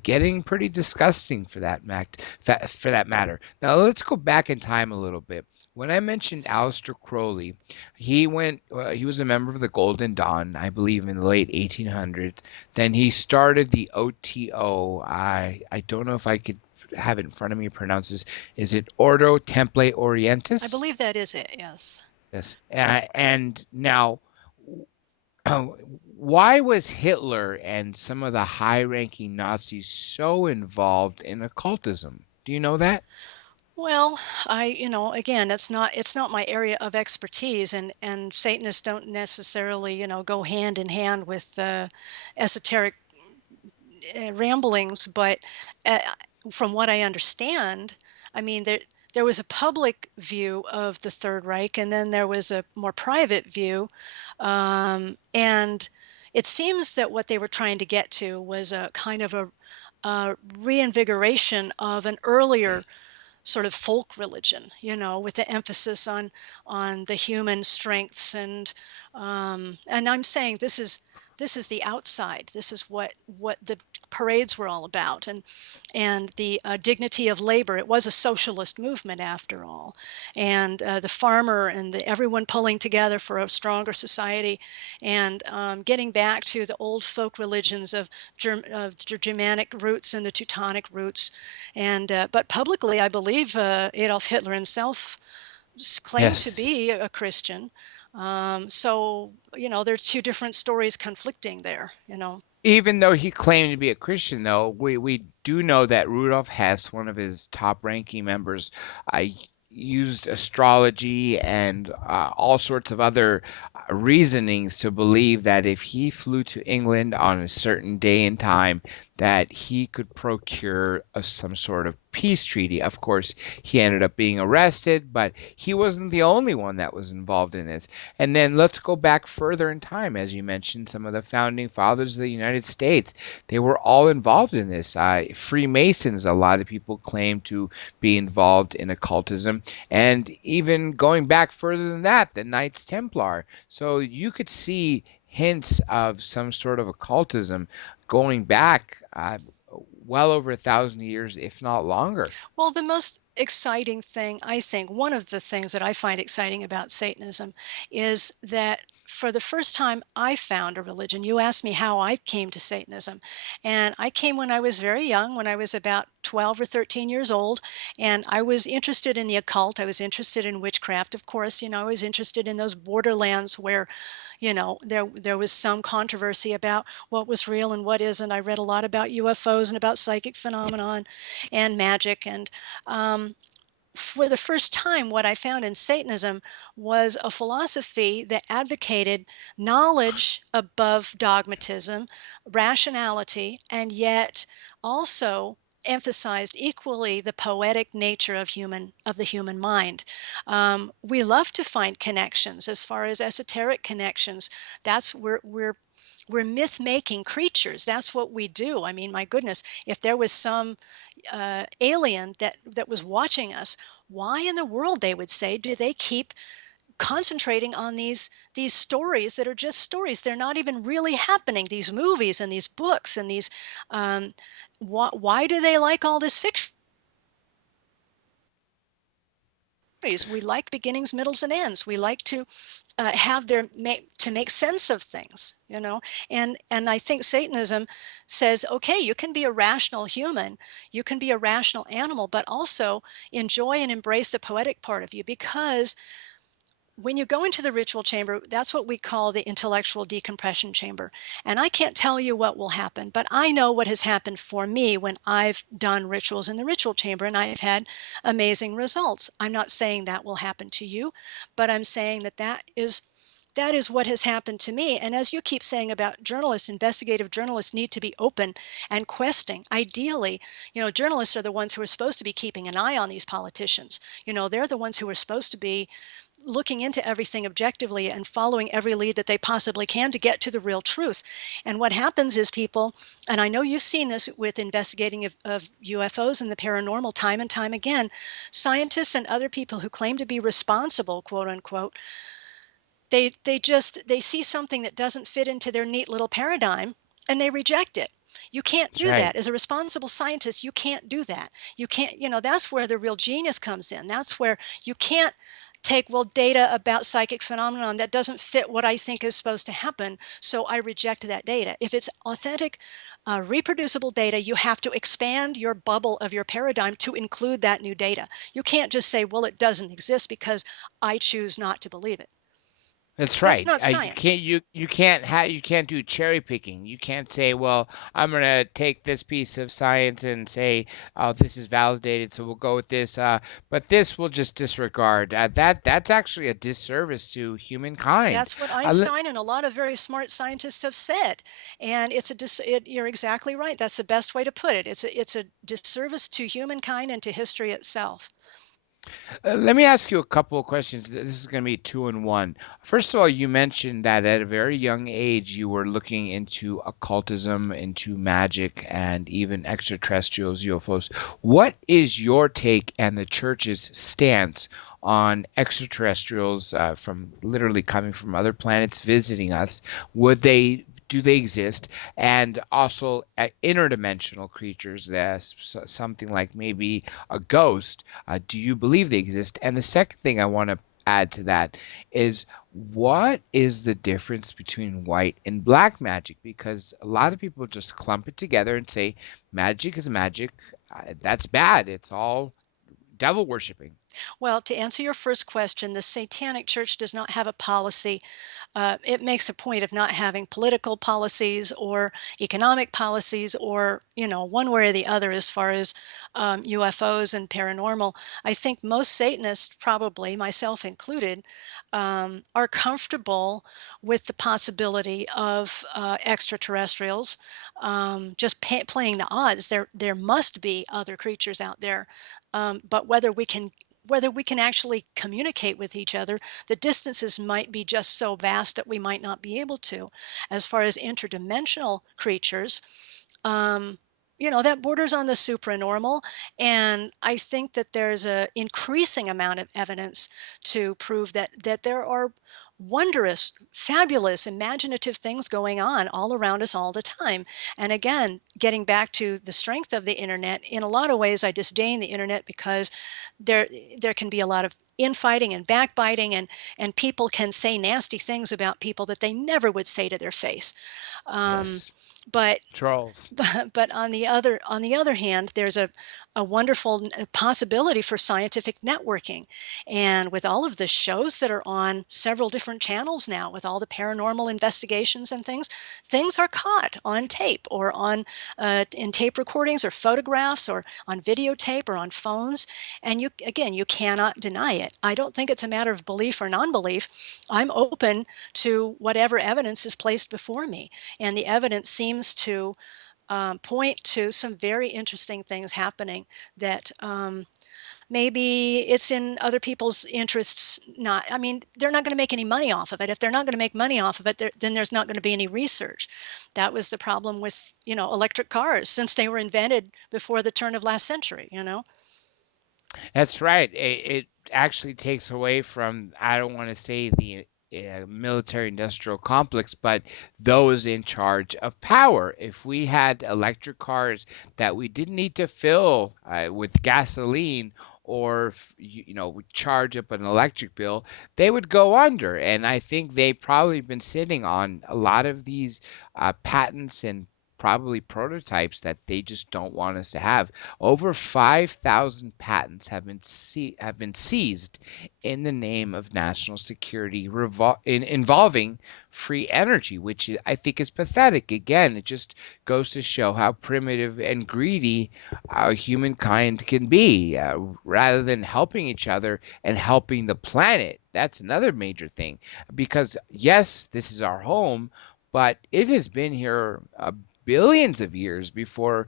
getting pretty disgusting for that matter. Now let's go back in time a little bit. When I mentioned Aleister Crowley, he was a member of the Golden Dawn, I believe, in the late 1800s. Then he started the OTO. I don't know if I could have it in front of me. Pronounces, is it Ordo Templi Orientis? I believe that is it. Yes. Yes. And now, why was Hitler and some of the high-ranking Nazis so involved in occultism? Do you know that? Well, again, it's not my area of expertise, and Satanists don't necessarily, go hand in hand with esoteric ramblings. But from what I understand, I mean, there was a public view of the Third Reich, and then there was a more private view, and it seems that what they were trying to get to was a kind of a reinvigoration of an earlier sort of folk religion, with the emphasis on the human strengths, and I'm saying this is the outside. This is what the parades were all about, and the dignity of labor. It was a socialist movement after all, and the farmer and everyone pulling together for a stronger society, and getting back to the old folk religions of Germanic roots and the Teutonic roots, and but publicly, I believe Adolf Hitler himself claimed to be a Christian. So, there's two different stories conflicting there, Even though he claimed to be a Christian, though, we do know that Rudolf Hess, one of his top-ranking members, used astrology and all sorts of other reasonings to believe that if he flew to England on a certain day and time, that he could procure some sort of peace treaty. Of course, he ended up being arrested, but he wasn't the only one that was involved in this. And then let's go back further in time. As you mentioned, some of the founding fathers of the United States, they were all involved in this. Freemasons, a lot of people claim to be involved in occultism, and even going back further than that, the Knights Templar. So you could see hints of some sort of occultism going back well over 1,000 years, if not longer. Well, the most exciting thing, I think, one of the things that I find exciting about Satanism is that for the first time I found a religion. You asked me how I came to Satanism, and I came when I was very young, when I was about 12 or 13 years old, and I was interested in the occult. I was interested in witchcraft, of course. I was interested in those borderlands where there was some controversy about what was real and what isn't. I read a lot about UFOs and about psychic phenomenon and magic. And for the first time, what I found in Satanism was a philosophy that advocated knowledge above dogmatism, rationality, and yet also emphasized equally the poetic nature of the human mind. We love to find connections as far as esoteric connections. That's we're myth-making creatures. That's what we do. I mean, my goodness, if there was some alien that was watching us, why in the world, they would say, do they keep concentrating on these stories that are just stories? They're not even really happening. These movies and these books and these why do they like all this fiction? We like beginnings, middles, and ends. We like to make sense of things, And I think Satanism says, okay, you can be a rational human, you can be a rational animal, but also enjoy and embrace the poetic part of you, because when you go into the ritual chamber, that's what we call the intellectual decompression chamber. And I can't tell you what will happen, but I know what has happened for me when I've done rituals in the ritual chamber, and I've had amazing results. I'm not saying that will happen to you, but I'm saying that is what has happened to me. And as you keep saying about journalists, investigative journalists need to be open and questing. Ideally, journalists are the ones who are supposed to be keeping an eye on these politicians. They're the ones who are supposed to be looking into everything objectively and following every lead that they possibly can to get to the real truth. And what happens is people, and I know you've seen this with investigating of UFOs and the paranormal time and time again, scientists and other people who claim to be responsible, quote unquote, they see something that doesn't fit into their neat little paradigm and they reject it. You can't do that. As a responsible scientist, you can't do that. You can't, that's where the real genius comes in. That's where you can't take, data about psychic phenomenon that doesn't fit what I think is supposed to happen, so I reject that data. If it's authentic, reproducible data, you have to expand your bubble of your paradigm to include that new data. You can't just say, well, it doesn't exist because I choose not to believe it. That's right. That's not science. You can't do cherry picking. You can't say, well, I'm gonna take this piece of science and say, oh, this is validated, so we'll go with this. But this we'll just disregard. That's actually a disservice to humankind. That's what Einstein and a lot of very smart scientists have said, and you're exactly right. That's the best way to put it. It's a disservice to humankind and to history itself. Let me ask you a couple of questions. This is going to be 2 in 1. First of all, you mentioned that at a very young age you were looking into occultism, into magic, and even extraterrestrials, UFOs. What is your take and the church's stance on extraterrestrials from literally coming from other planets visiting us? Do they exist? And also interdimensional creatures, something like maybe a ghost. Do you believe they exist? And the second thing I want to add to that is, what is the difference between white and black magic? Because a lot of people just clump it together and say magic is magic. That's bad. It's all devil worshiping. Well, to answer your first question, the Satanic Church does not have a policy. It makes a point of not having political policies or economic policies or, one way or the other as far as UFOs and paranormal. I think most Satanists, probably myself included, are comfortable with the possibility of extraterrestrials, just playing the odds. There must be other creatures out there, but whether we can actually communicate with each other, the distances might be just so vast that we might not be able to. As far as interdimensional creatures, that borders on the supranormal. And I think that there's a increasing amount of evidence to prove that there are wondrous, fabulous, imaginative things going on all around us all the time. And again, getting back to the strength of the internet, in a lot of ways I disdain the internet because there there can be a lot of infighting and backbiting, and people can say nasty things about people that they never would say to their face. um, Yes. but Trolls. but on the other hand, there's a wonderful possibility for scientific networking. And with all of the shows that are on several different channels now, with all the paranormal investigations and things are caught on tape or on in tape recordings or photographs or on videotape or on phones. And you cannot deny it. I don't think it's a matter of belief or non-belief. I'm open to whatever evidence is placed before me, and the evidence seems to point to some very interesting things happening that maybe it's in other people's interests. Not, I mean, they're not going to make any money off of it. If they're not going to make money off of it, then there's not going to be any research. That was the problem with electric cars since they were invented before the turn of last century. That's right. It actually takes away from, I don't want to say the military industrial complex, but those in charge of power. If we had electric cars that we didn't need to fill with gasoline or charge up an electric bill, they would go under. And I think they've probably been sitting on a lot of these patents and probably prototypes that they just don't want us to have. Over 5,000 patents have been seized in the name of national security involving free energy, which I think is pathetic. Again, it just goes to show how primitive and greedy humankind can be, rather than helping each other and helping the planet. That's another major thing, because yes, this is our home, but it has been here billions of years before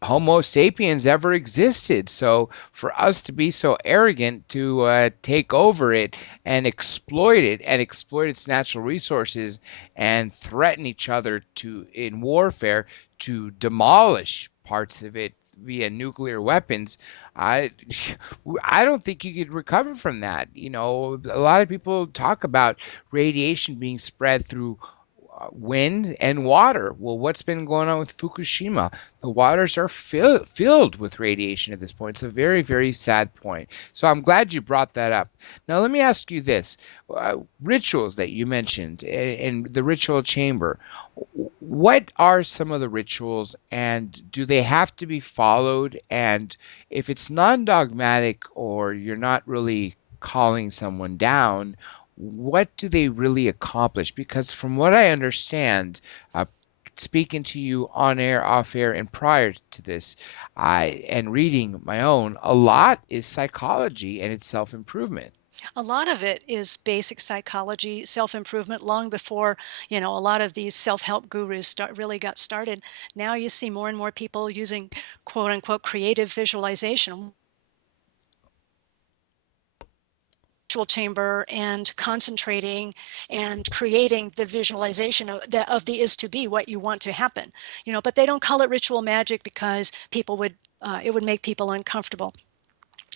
Homo sapiens ever existed. So for us to be so arrogant to take over it and exploit its natural resources and threaten each other in warfare to demolish parts of it via nuclear weapons, I I don't think you could recover from that. A lot of people talk about radiation being spread through wind and water. Well, what's been going on with Fukushima? The waters are filled with radiation at this point. It's a very, very sad point. So I'm glad you brought that up. Now, let me ask you this. Rituals that you mentioned in the ritual chamber, what are some of the rituals, and do they have to be followed? And if it's non-dogmatic or you're not really calling someone down, what do they really accomplish? Because from what I understand, speaking to you on air, off air, and prior to this, and reading my own, a lot is psychology and it's self-improvement. A lot of it is basic psychology, self-improvement. Long before a lot of these self-help gurus really got started, now you see more and more people using quote unquote creative visualization, chamber, and concentrating and creating the visualization of the is to be, what you want to happen. But they don't call it ritual magic because people would it would make people uncomfortable.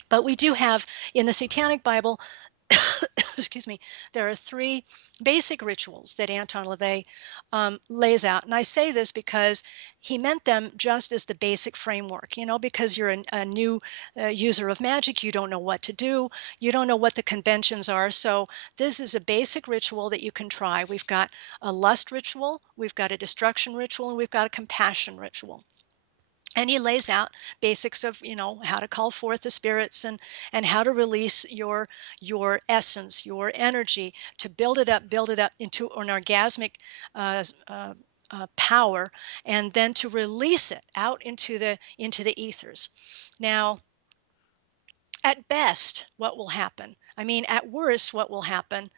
But we do have in the Satanic Bible, excuse me, there are 3 basic rituals that Anton LaVey lays out. And I say this because he meant them just as the basic framework, because you're a new user of magic, you don't know what to do, you don't know what the conventions are. So this is a basic ritual that you can try. We've got a lust ritual, we've got a destruction ritual, and we've got a compassion ritual. And he lays out basics of how to call forth the spirits and how to release your essence, your energy, to build it up into an orgasmic power, and then to release it out into the ethers. Now, at best, what will happen? I mean, at worst, what will happen,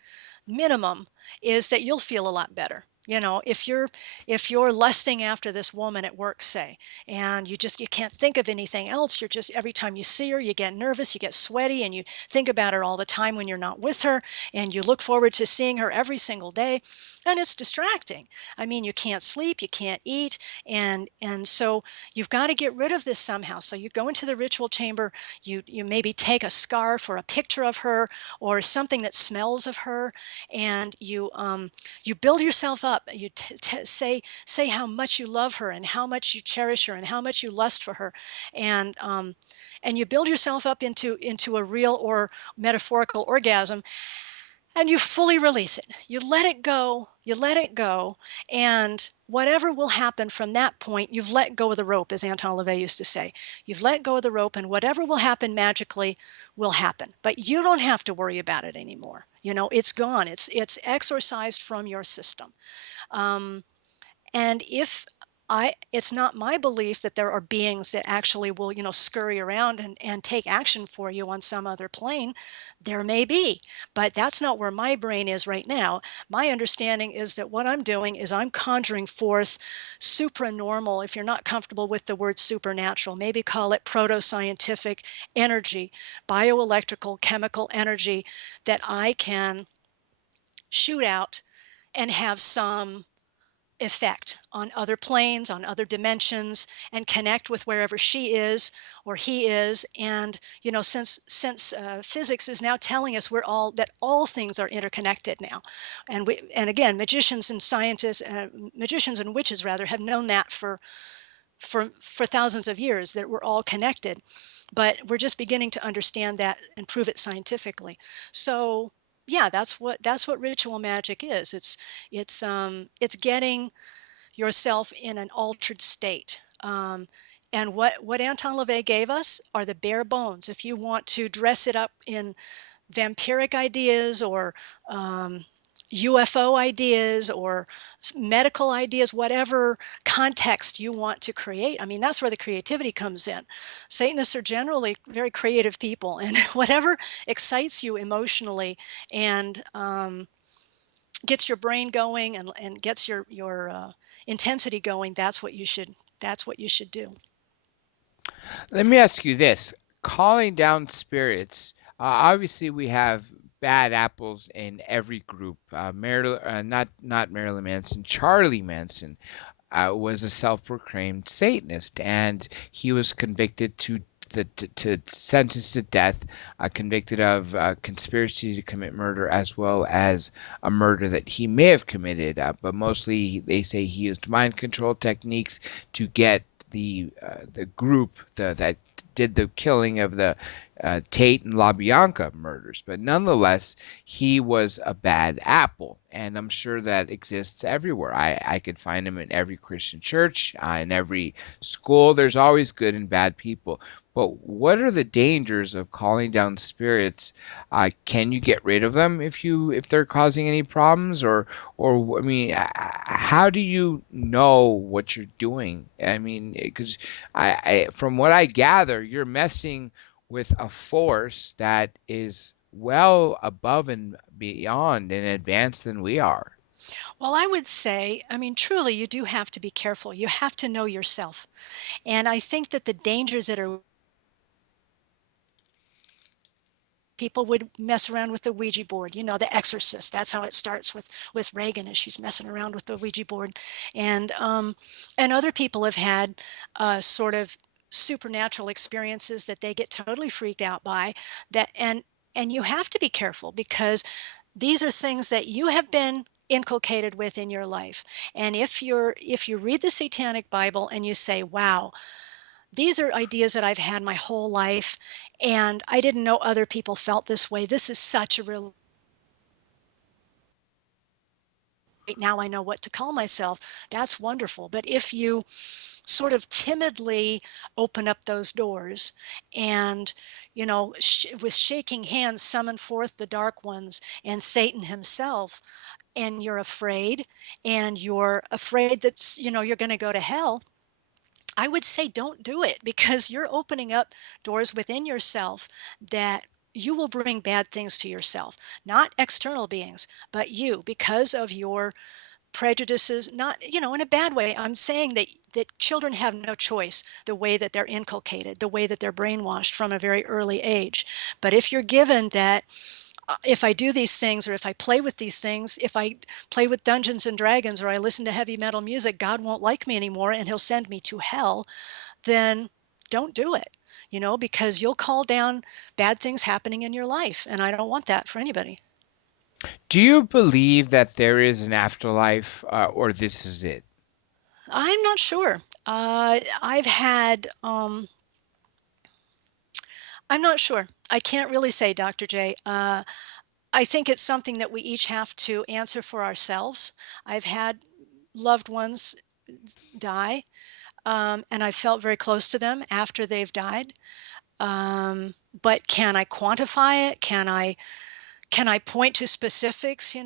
minimum, is that you'll feel a lot better. if you're lusting after this woman at work, say, and you can't think of anything else, you're just, every time you see her, you get nervous, you get sweaty, and you think about her all the time when you're not with her, and you look forward to seeing her every single day, and it's distracting. I mean, you can't sleep, you can't eat, and so you've got to get rid of this somehow. So you go into the ritual chamber, you maybe take a scarf or a picture of her or something that smells of her, and you build yourself up. You say how much you love her and how much you cherish her and how much you lust for her, and you build yourself up into a real or metaphorical orgasm, and you fully release it. You let it go. You let it go, and whatever will happen from that point, you've let go of the rope, as Anton LaVey used to say. You've let go of the rope, and whatever will happen magically will happen. But you don't have to worry about it anymore. It's gone. It's exorcised from your system. And it's not my belief that there are beings that actually will, scurry around and take action for you on some other plane. There may be, but that's not where my brain is right now. My understanding is that what I'm doing is I'm conjuring forth supranormal, if you're not comfortable with the word supernatural, maybe call it proto-scientific energy, bioelectrical, chemical energy that I can shoot out and have some effect on other planes, on other dimensions, and connect with wherever she is or he is. And since physics is now telling us that all things are interconnected now, and again, magicians and scientists, magicians and witches rather, have known that for thousands of years, that we're all connected, but we're just beginning to understand that and prove it scientifically. So yeah, that's what ritual magic is. It's getting yourself in an altered state. And what Anton LaVey gave us are the bare bones. If you want to dress it up in vampiric ideas or UFO ideas or medical ideas, whatever context you want to create. I mean, that's where the creativity comes in. Satanists are generally very creative people, and whatever excites you emotionally and gets your brain going and gets your intensity going, that's what you should do. Let me ask you this: calling down spirits. Obviously, we have bad apples in every group. Not Marilyn Manson. Charlie Manson was a self-proclaimed Satanist, and he was convicted to sentenced to death, convicted of conspiracy to commit murder, as well as a murder that he may have committed. But mostly, they say he used mind control techniques to get the group that did the killing of the Tate and LaBianca murders. But nonetheless, he was a bad apple, and I'm sure that exists everywhere. I could find him in every Christian church, in every school. There's always good and bad people. But what are the dangers of calling down spirits? Can you get rid of them if they're causing any problems, or I mean, how do you know what you're doing? I mean, because from what I gather, you're messing with a force that is well above and beyond and advanced than we are. Well, I would say, I mean, truly, you do have to be careful. You have to know yourself. And I think that the dangers that are people would mess around with the Ouija board, the Exorcist. That's how it starts with Reagan, as she's messing around with the Ouija board, and other people have had sort of supernatural experiences that they get totally freaked out by. And you have to be careful, because these are things that you have been inculcated with in your life. And if you read the Satanic Bible and you say, wow, these are ideas that I've had my whole life, and I didn't know other people felt this way. This is such a real. Now I know what to call myself. That's wonderful. But if you sort of timidly open up those doors and, with shaking hands summon forth the dark ones and Satan himself, and you're afraid that, you're going to go to hell, I would say don't do it, because you're opening up doors within yourself that you will bring bad things to yourself, not external beings, but you, because of your prejudices, not, in a bad way. I'm saying that children have no choice, the way that they're inculcated, the way that they're brainwashed from a very early age. But if you're given that, if I do these things, or if I play with these things, if I play with Dungeons and Dragons, or I listen to heavy metal music, God won't like me anymore and he'll send me to hell, then don't do it, because you'll call down bad things happening in your life. And I don't want that for anybody. Do you believe that there is an afterlife, or this is it? I'm not sure. I've had, I'm not sure. I can't really say, Dr. J. I think it's something that we each have to answer for ourselves. I've had loved ones die, and I felt very close to them after they've died. But can I quantify it? Can I point to specifics,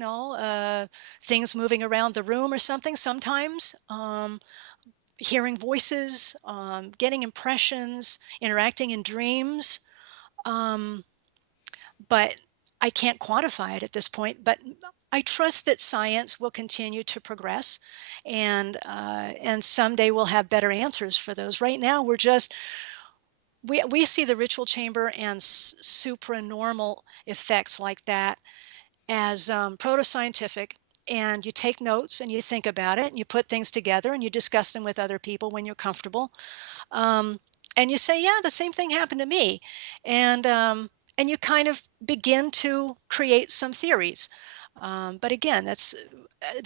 things moving around the room or something? Sometimes hearing voices, getting impressions, interacting in dreams. But I can't quantify it at this point. But I trust that science will continue to progress, and someday we'll have better answers for those. Right now, we see the ritual chamber and supranormal effects like that as proto-scientific, and you take notes and you think about it and you put things together and you discuss them with other people when you're comfortable, and you say, yeah, the same thing happened to me, and you kind of begin to create some theories. But again,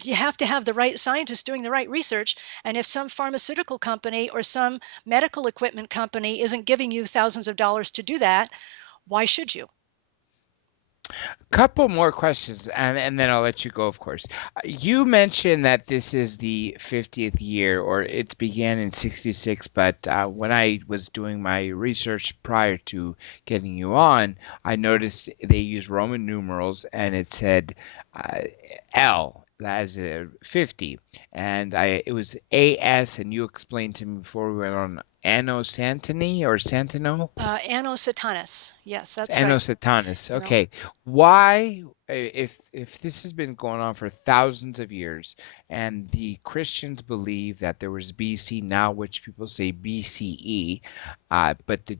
you have to have the right scientists doing the right research. And if some pharmaceutical company or some medical equipment company isn't giving you thousands of dollars to do that, why should you? Couple more questions, and then I'll let you go, of course. You mentioned that this is the 50th year, or it began in 66, but when I was doing my research prior to getting you on, I noticed they use Roman numerals, and it said L as 50, and it was AS, and you explained to me before we went on Anno Santini or Santino? Anno Satanis. Yes, that's Anno right. Satanis. Okay. Why, if this has been going on for thousands of years, and the Christians believe that there was BC now, which people say BCE, but the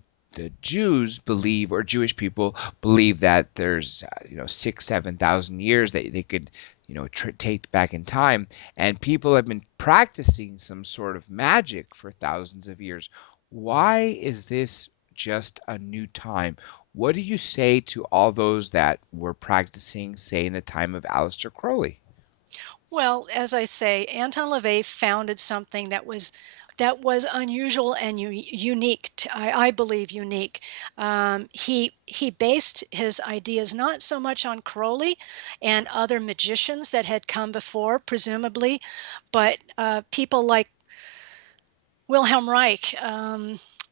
Jews believe, or Jewish people believe, that there's 6,000-7,000 years that they could take back in time, and people have been practicing some sort of magic for thousands of years. Why is this just a new time? What do you say to all those that were practicing, say, in the time of Aleister Crowley? Well, as I say, Anton LaVey founded something that was unusual and unique. I believe unique. He based his ideas not so much on Crowley and other magicians that had come before, presumably, but people like Wilhelm Reich,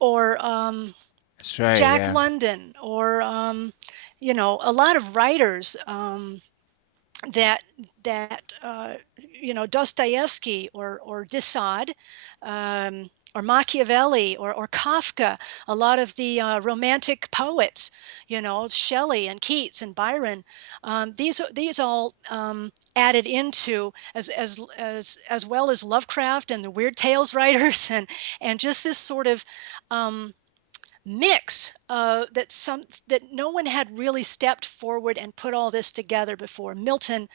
or That's right, Jack yeah. London, or a lot of writers, that Dostoevsky, or de Sade, or Machiavelli, or Kafka, a lot of the romantic poets, Shelley and Keats and Byron. These all added into, as well as Lovecraft and the Weird Tales writers, and just this sort of mix that no one had really stepped forward and put all this together before. Milton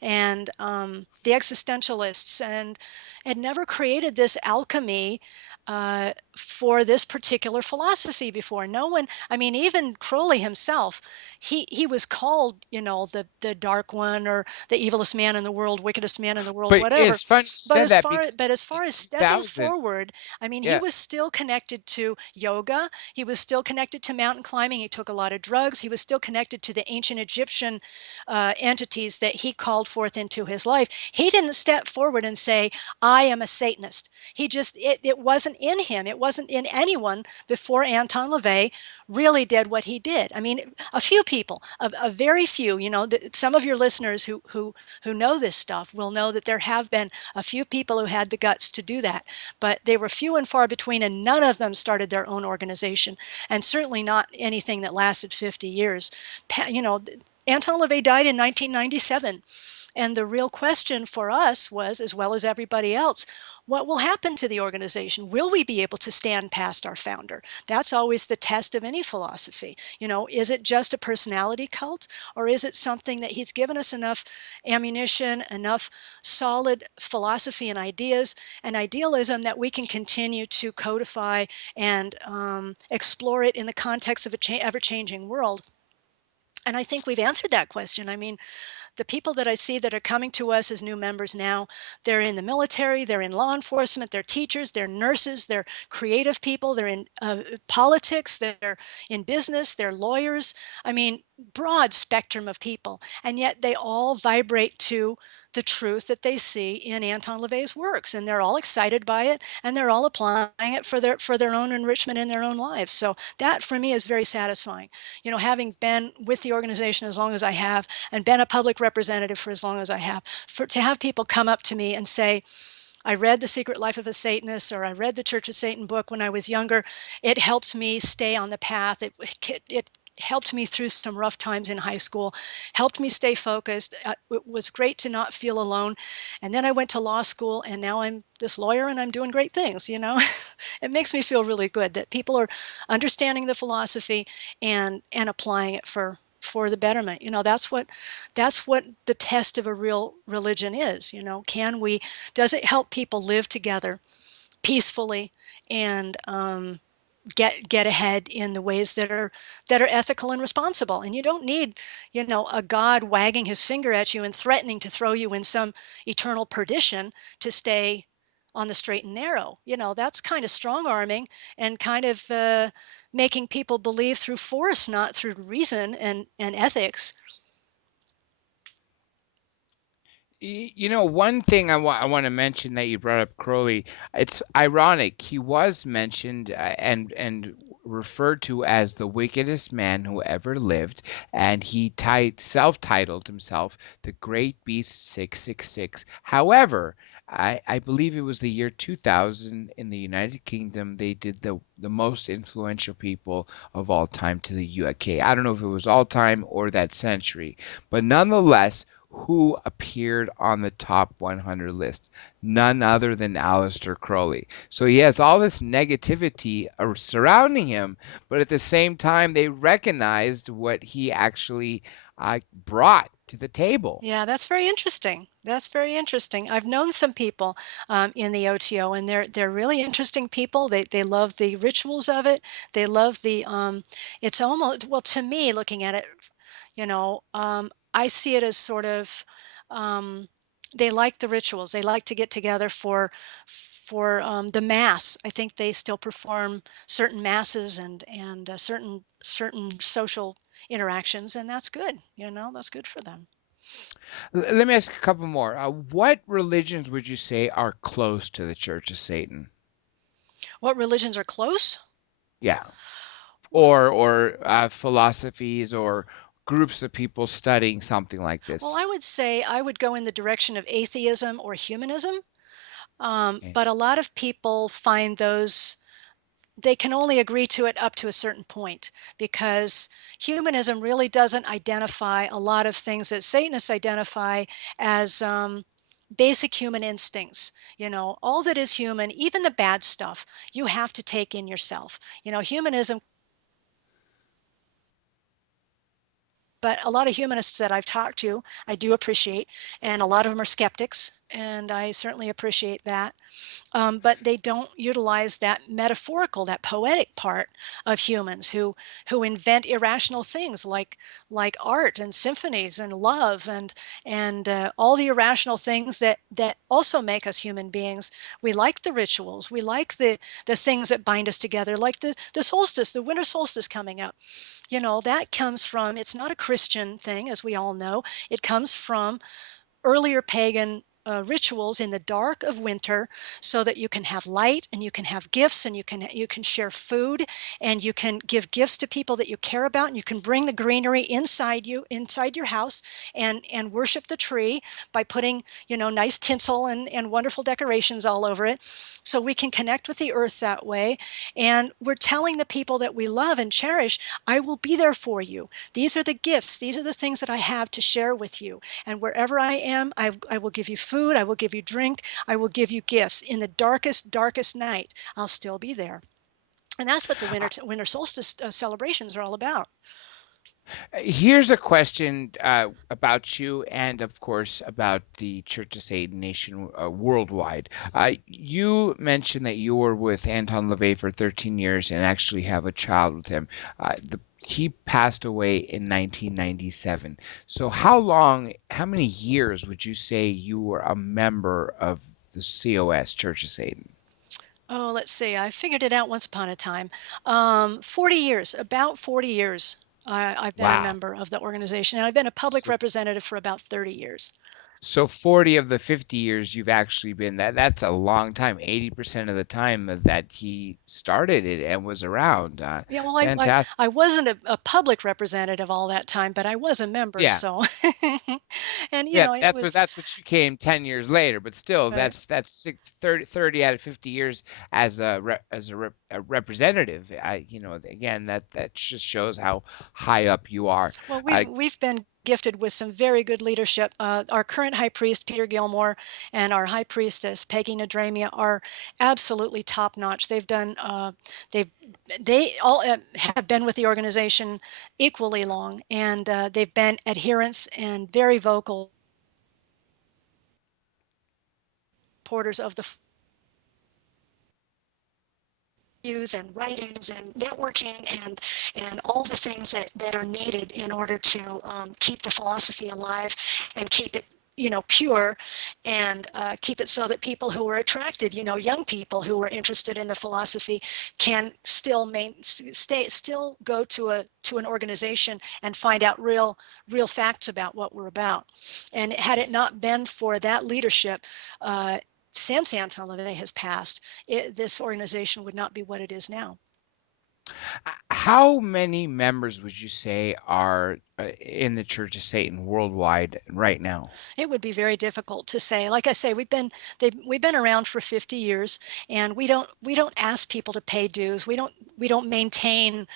and the existentialists, and had never created this alchemy for this particular philosophy before. No one, I mean, even Crowley himself, he was called, the dark one, or the evilest man in the world, wickedest man in the world, But whatever. it's funny you said that, But as far as stepping 2000, forward, I mean, he yeah. was still connected to yoga. He was still connected to mountain climbing. He took a lot of drugs. He was still connected to the ancient Egyptian entities that he called forth into his life. He didn't step forward and say, I am a Satanist. It wasn't in him. It wasn't in anyone before Anton LaVey really did what he did. I mean, a few people, a very few, some of your listeners who know this stuff will know that there have been a few people who had the guts to do that, but they were few and far between, and none of them started their own organization, and certainly not anything that lasted 50 years. Anton LaVey died in 1997. And the real question for us was, as well as everybody else, what will happen to the organization? Will we be able to stand past our founder? That's always the test of any philosophy. Is it just a personality cult, or is it something that he's given us enough ammunition, enough solid philosophy and ideas and idealism that we can continue to codify and explore it in the context of an ever-changing world? And I think we've answered that question. I mean, the people that I see that are coming to us as new members now, they're in the military, they're in law enforcement, they're teachers, they're nurses, they're creative people, they're in politics, they're in business, they're lawyers. I mean, broad spectrum of people. And yet they all vibrate to the truth that they see in Anton LaVey's works, and they're all excited by it, and they're all applying it for their own enrichment in their own lives. So that for me is very satisfying. Having been with the organization as long as I have and been a public representative for as long as I have, to have people come up to me and say, I read The Secret Life of a Satanist, or I read the Church of Satan book when I was younger. It helped me stay on the path. It helped me through some rough times in high school, helped me stay focused. It was great to not feel alone. And then I went to law school, and now I'm this lawyer and I'm doing great things. It makes me feel really good that people are understanding the philosophy and applying it for the betterment. That's what the test of a real religion is. Does it help people live together peacefully and get ahead in the ways that are ethical and responsible? And you don't need a God wagging his finger at you and threatening to throw you in some eternal perdition to stay on the straight and narrow. That's kind of strong arming and kind of making people believe through force, not through reason and ethics. One thing I want to mention that you brought up Crowley, it's ironic. He was mentioned and referred to as the wickedest man who ever lived, and he self-titled himself the Great Beast 666. However, I believe it was the year 2000 in the United Kingdom, they did the most influential people of all time to the UK. I don't know if it was all time or that century, but nonetheless, who appeared on the top 100 list? None other than Aleister Crowley. So he has all this negativity surrounding him, but at the same time, they recognized what he actually brought to the table. Yeah, that's very interesting. I've known some people in the OTO, and they're really interesting people. They love the rituals of it. They love the it's almost, well, to me, looking at it, I see it as sort of they like the rituals. They like to get together for the mass. I think they still perform certain masses and certain social interactions, and that's good. That's good for them. Let me ask a couple more. What religions would you say are close to the Church of Satan? What religions are close? Yeah, or philosophies or groups of people studying something like this. Well, I would say I would go in the direction of atheism or humanism. Okay. But a lot of people find those, they can only agree to it up to a certain point, because humanism really doesn't identify a lot of things that Satanists identify as basic human instincts. All that is human, even the bad stuff, you have to take in yourself. Humanism. But a lot of humanists that I've talked to, I do appreciate, and a lot of them are skeptics, and I certainly appreciate that. But they don't utilize that metaphorical, that poetic part of humans who invent irrational things like art and symphonies and love and all the irrational things that also make us human beings. We like the rituals. We like the things that bind us together, like the solstice, the winter solstice coming up. That comes from, it's not a Christian thing, as we all know. It comes from earlier pagan rituals in the dark of winter, so that you can have light and you can have gifts and you can share food and you can give gifts to people that you care about, and you can bring the greenery inside your house and worship the tree by putting nice tinsel and wonderful decorations all over it, so we can connect with the earth that way. And we're telling the people that we love and cherish, I will be there for you. These are the gifts, these are the things that I have to share with you, and wherever I am, I will give you food, I will give you drink, I will give you gifts. In the darkest night, I'll still be there. And that's what the winter solstice celebrations are all about. Here's a question about you, and of course about the Church of Satan nation worldwide. You mentioned that you were with Anton LaVey for 13 years and actually have a child with him. He passed away in 1997. So how many years would you say you were a member of the COS, Church of Satan? Oh, let's see. I figured it out once upon a time. 40 years, about 40 years. I've been a member of the organization, and I've been a public representative for about 30 years. So 40 of the 50 years you've actually been that's a long time. 80% of the time that he started it and was around. Yeah, well, I wasn't a public representative all that time, but I was a member. Yeah. So, and that's what you came 10 years later. But still, right. that's 30 out of 50 years as a representative. Again, that just shows how high up you are. Well, we've been gifted with some very good leadership. Our current high priest, Peter Gilmore, and our high priestess, Peggy Nadramia, are absolutely top notch. They've done, they all have been with the organization equally long, and they've been adherents and very vocal supporters of the views and writings and networking and all the things that are needed in order to keep the philosophy alive and keep it pure, and keep it so that people who are attracted, young people who are interested in the philosophy, can still go to an organization and find out real facts about what we're about. And had it not been for that leadership, since Anton LaVey has passed, this organization would not be what it is now. How many members would you say are in the Church of Satan worldwide right now? It would be very difficult to say. Like I say, we've been around for 50 years, and we don't ask people to pay dues. We don't maintain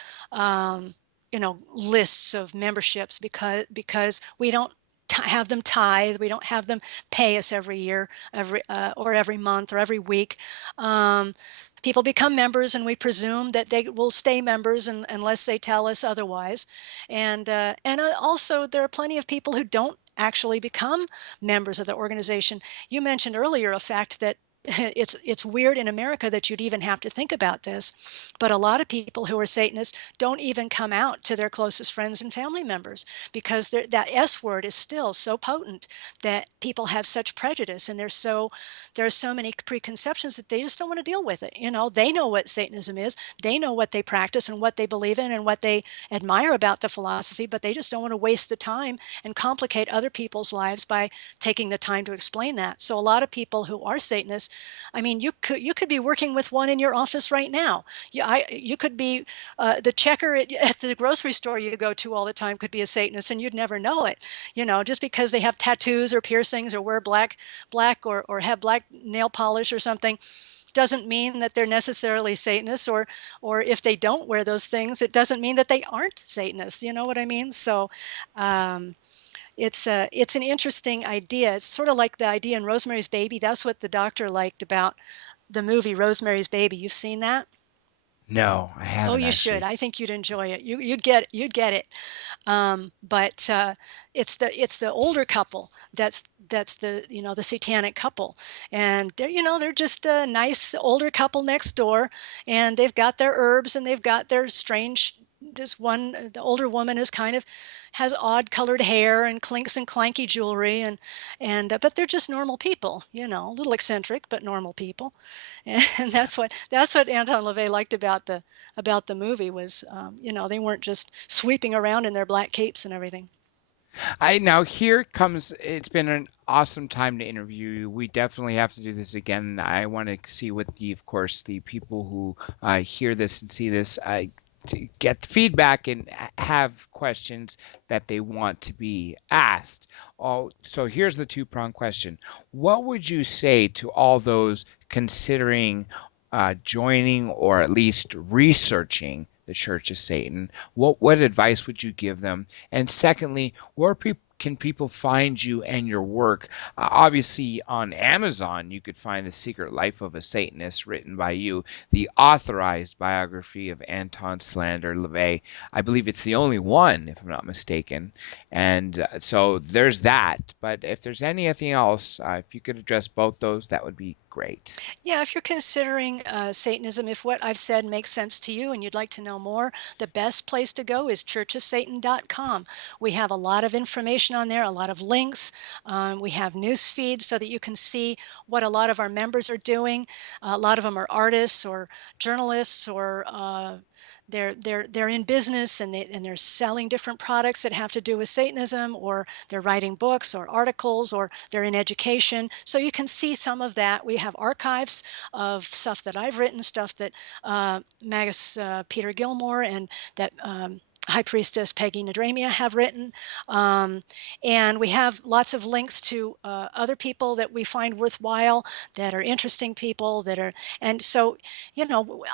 lists of memberships because we don't have them tithe. We don't have them pay us every year, or every month or every week. People become members, and we presume that they will stay members unless they tell us otherwise. And also, there are plenty of people who don't actually become members of the organization. You mentioned earlier a fact that it's weird in America that you'd even have to think about this, but a lot of people who are Satanists don't even come out to their closest friends and family members, because that S word is still so potent that people have such prejudice, and there are so many preconceptions that they just don't want to deal with it. They know what Satanism is, they know what they practice and what they believe in and what they admire about the philosophy, but they just don't want to waste the time and complicate other people's lives by taking the time to explain that. So a lot of people who are Satanists, I mean, you could be working with one in your office right now. You could be the checker at the grocery store you go to all the time could be a Satanist, and you'd never know it. Just because they have tattoos or piercings or wear black or have black nail polish or something, doesn't mean that they're necessarily Satanists, or if they don't wear those things, it doesn't mean that they aren't Satanists. You know what I mean? So it's an interesting idea. It's sort of like the idea in Rosemary's Baby. That's what the doctor liked about the movie Rosemary's Baby. You've seen that? No, I haven't. Oh, you actually. should. I think you'd enjoy it. You'd get it. But it's the older couple that's the the satanic couple, and they're just a nice older couple next door, and they've got their herbs and they've got their strange. The older woman has odd colored hair and clinks and clanky jewelry, but they're just normal people, a little eccentric, but normal people. And that's what Anton LaVey liked about the movie was, they weren't just sweeping around in their black capes and everything. Now here comes, it's been an awesome time to interview you. We definitely have to do this again. I want to see what of course, the people who hear this and see this to get the feedback and have questions that they want to be asked. So here's the two-pronged question. What would you say to all those considering joining or at least researching the Church of Satan? What advice would you give them? And secondly, where can people find you and your work? Obviously, on Amazon, you could find The Secret Life of a Satanist, written by you, the authorized biography of Anton LaVey. I believe it's the only one, if I'm not mistaken. And so there's that. But if there's anything else, if you could address both those, that would be great. Yeah, if you're considering Satanism, if what I've said makes sense to you and you'd like to know more, the best place to go is churchofsatan.com. We have a lot of information on there, a lot of links. We have news feeds so that you can see what a lot of our members are doing. A lot of them are artists or journalists, or they're in business and they're selling different products that have to do with Satanism, or they're writing books or articles, or they're in education. So you can see some of that. We have archives of stuff that I've written, stuff that Magus Peter Gilmore and that High Priestess Peggy Nadramia have written. And we have lots of links to other people that we find worthwhile, that are interesting people, and so,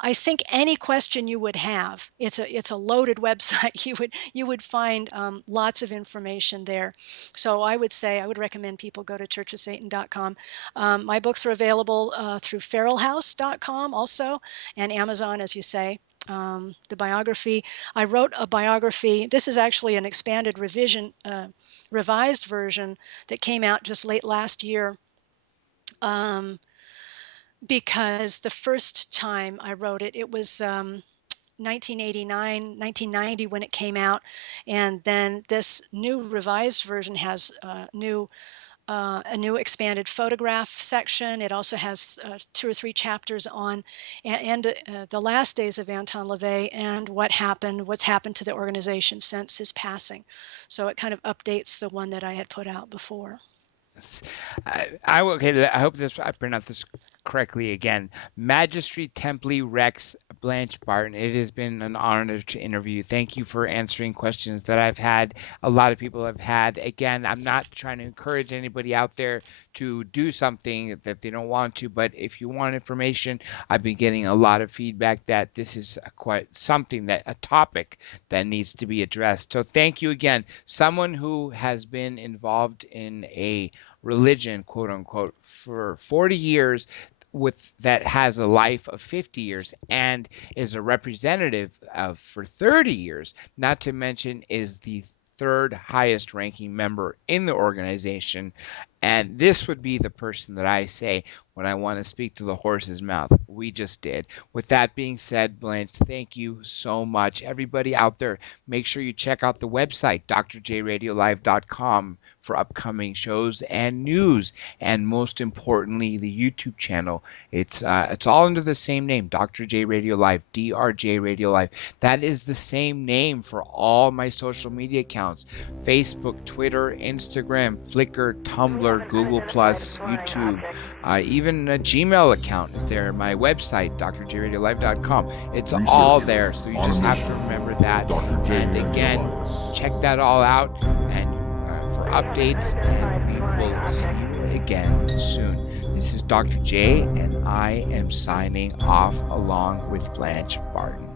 I think any question you would have, it's a loaded website. You would find lots of information there. So I would recommend people go to churchofsatan.com. My books are available through feralhouse.com also, and Amazon, as you say. The biography, I wrote a biography. This is actually an expanded revised version that came out just late last year, because the first time I wrote it, it was 1989, 1990 when it came out, and then this new revised version has a new expanded photograph section. It also has 2 or 3 chapters on the last days of Anton LaVey and what's happened to the organization since his passing. So it kind of updates the one that I had put out before. I hope I pronounced this correctly again. Magistri Templi Rex Blanche Barton. It has been an honor to interview you. Thank you for answering questions that I've had. A lot of people have had. Again, I'm not trying to encourage anybody out there to do something that they don't want to, but if you want information, I've been getting a lot of feedback that this is a topic that needs to be addressed. So thank you again. Someone who has been involved in a religion, quote unquote, for 40 years, that has a life of 50 years and is a representative of for 30 years, not to mention is the 3rd highest ranking member in the organization. And this would be the person that I say when I want to speak to the horse's mouth. We just did. With that being said, Blanche, thank you so much. Everybody out there, make sure you check out the website, drjradiolive.com, for upcoming shows and news. And most importantly, the YouTube channel. It's all under the same name, Dr. J Radio Live, DRJ Radio Live. That is the same name for all my social media accounts: Facebook, Twitter, Instagram, Flickr, Tumblr, Google+, YouTube, even a Gmail account is there. My website, drjradiolive.com. It's all there, so you just have to remember that. And again, check that all out and for updates, and we will see you again soon. This is Dr. J, and I am signing off along with Blanche Barton.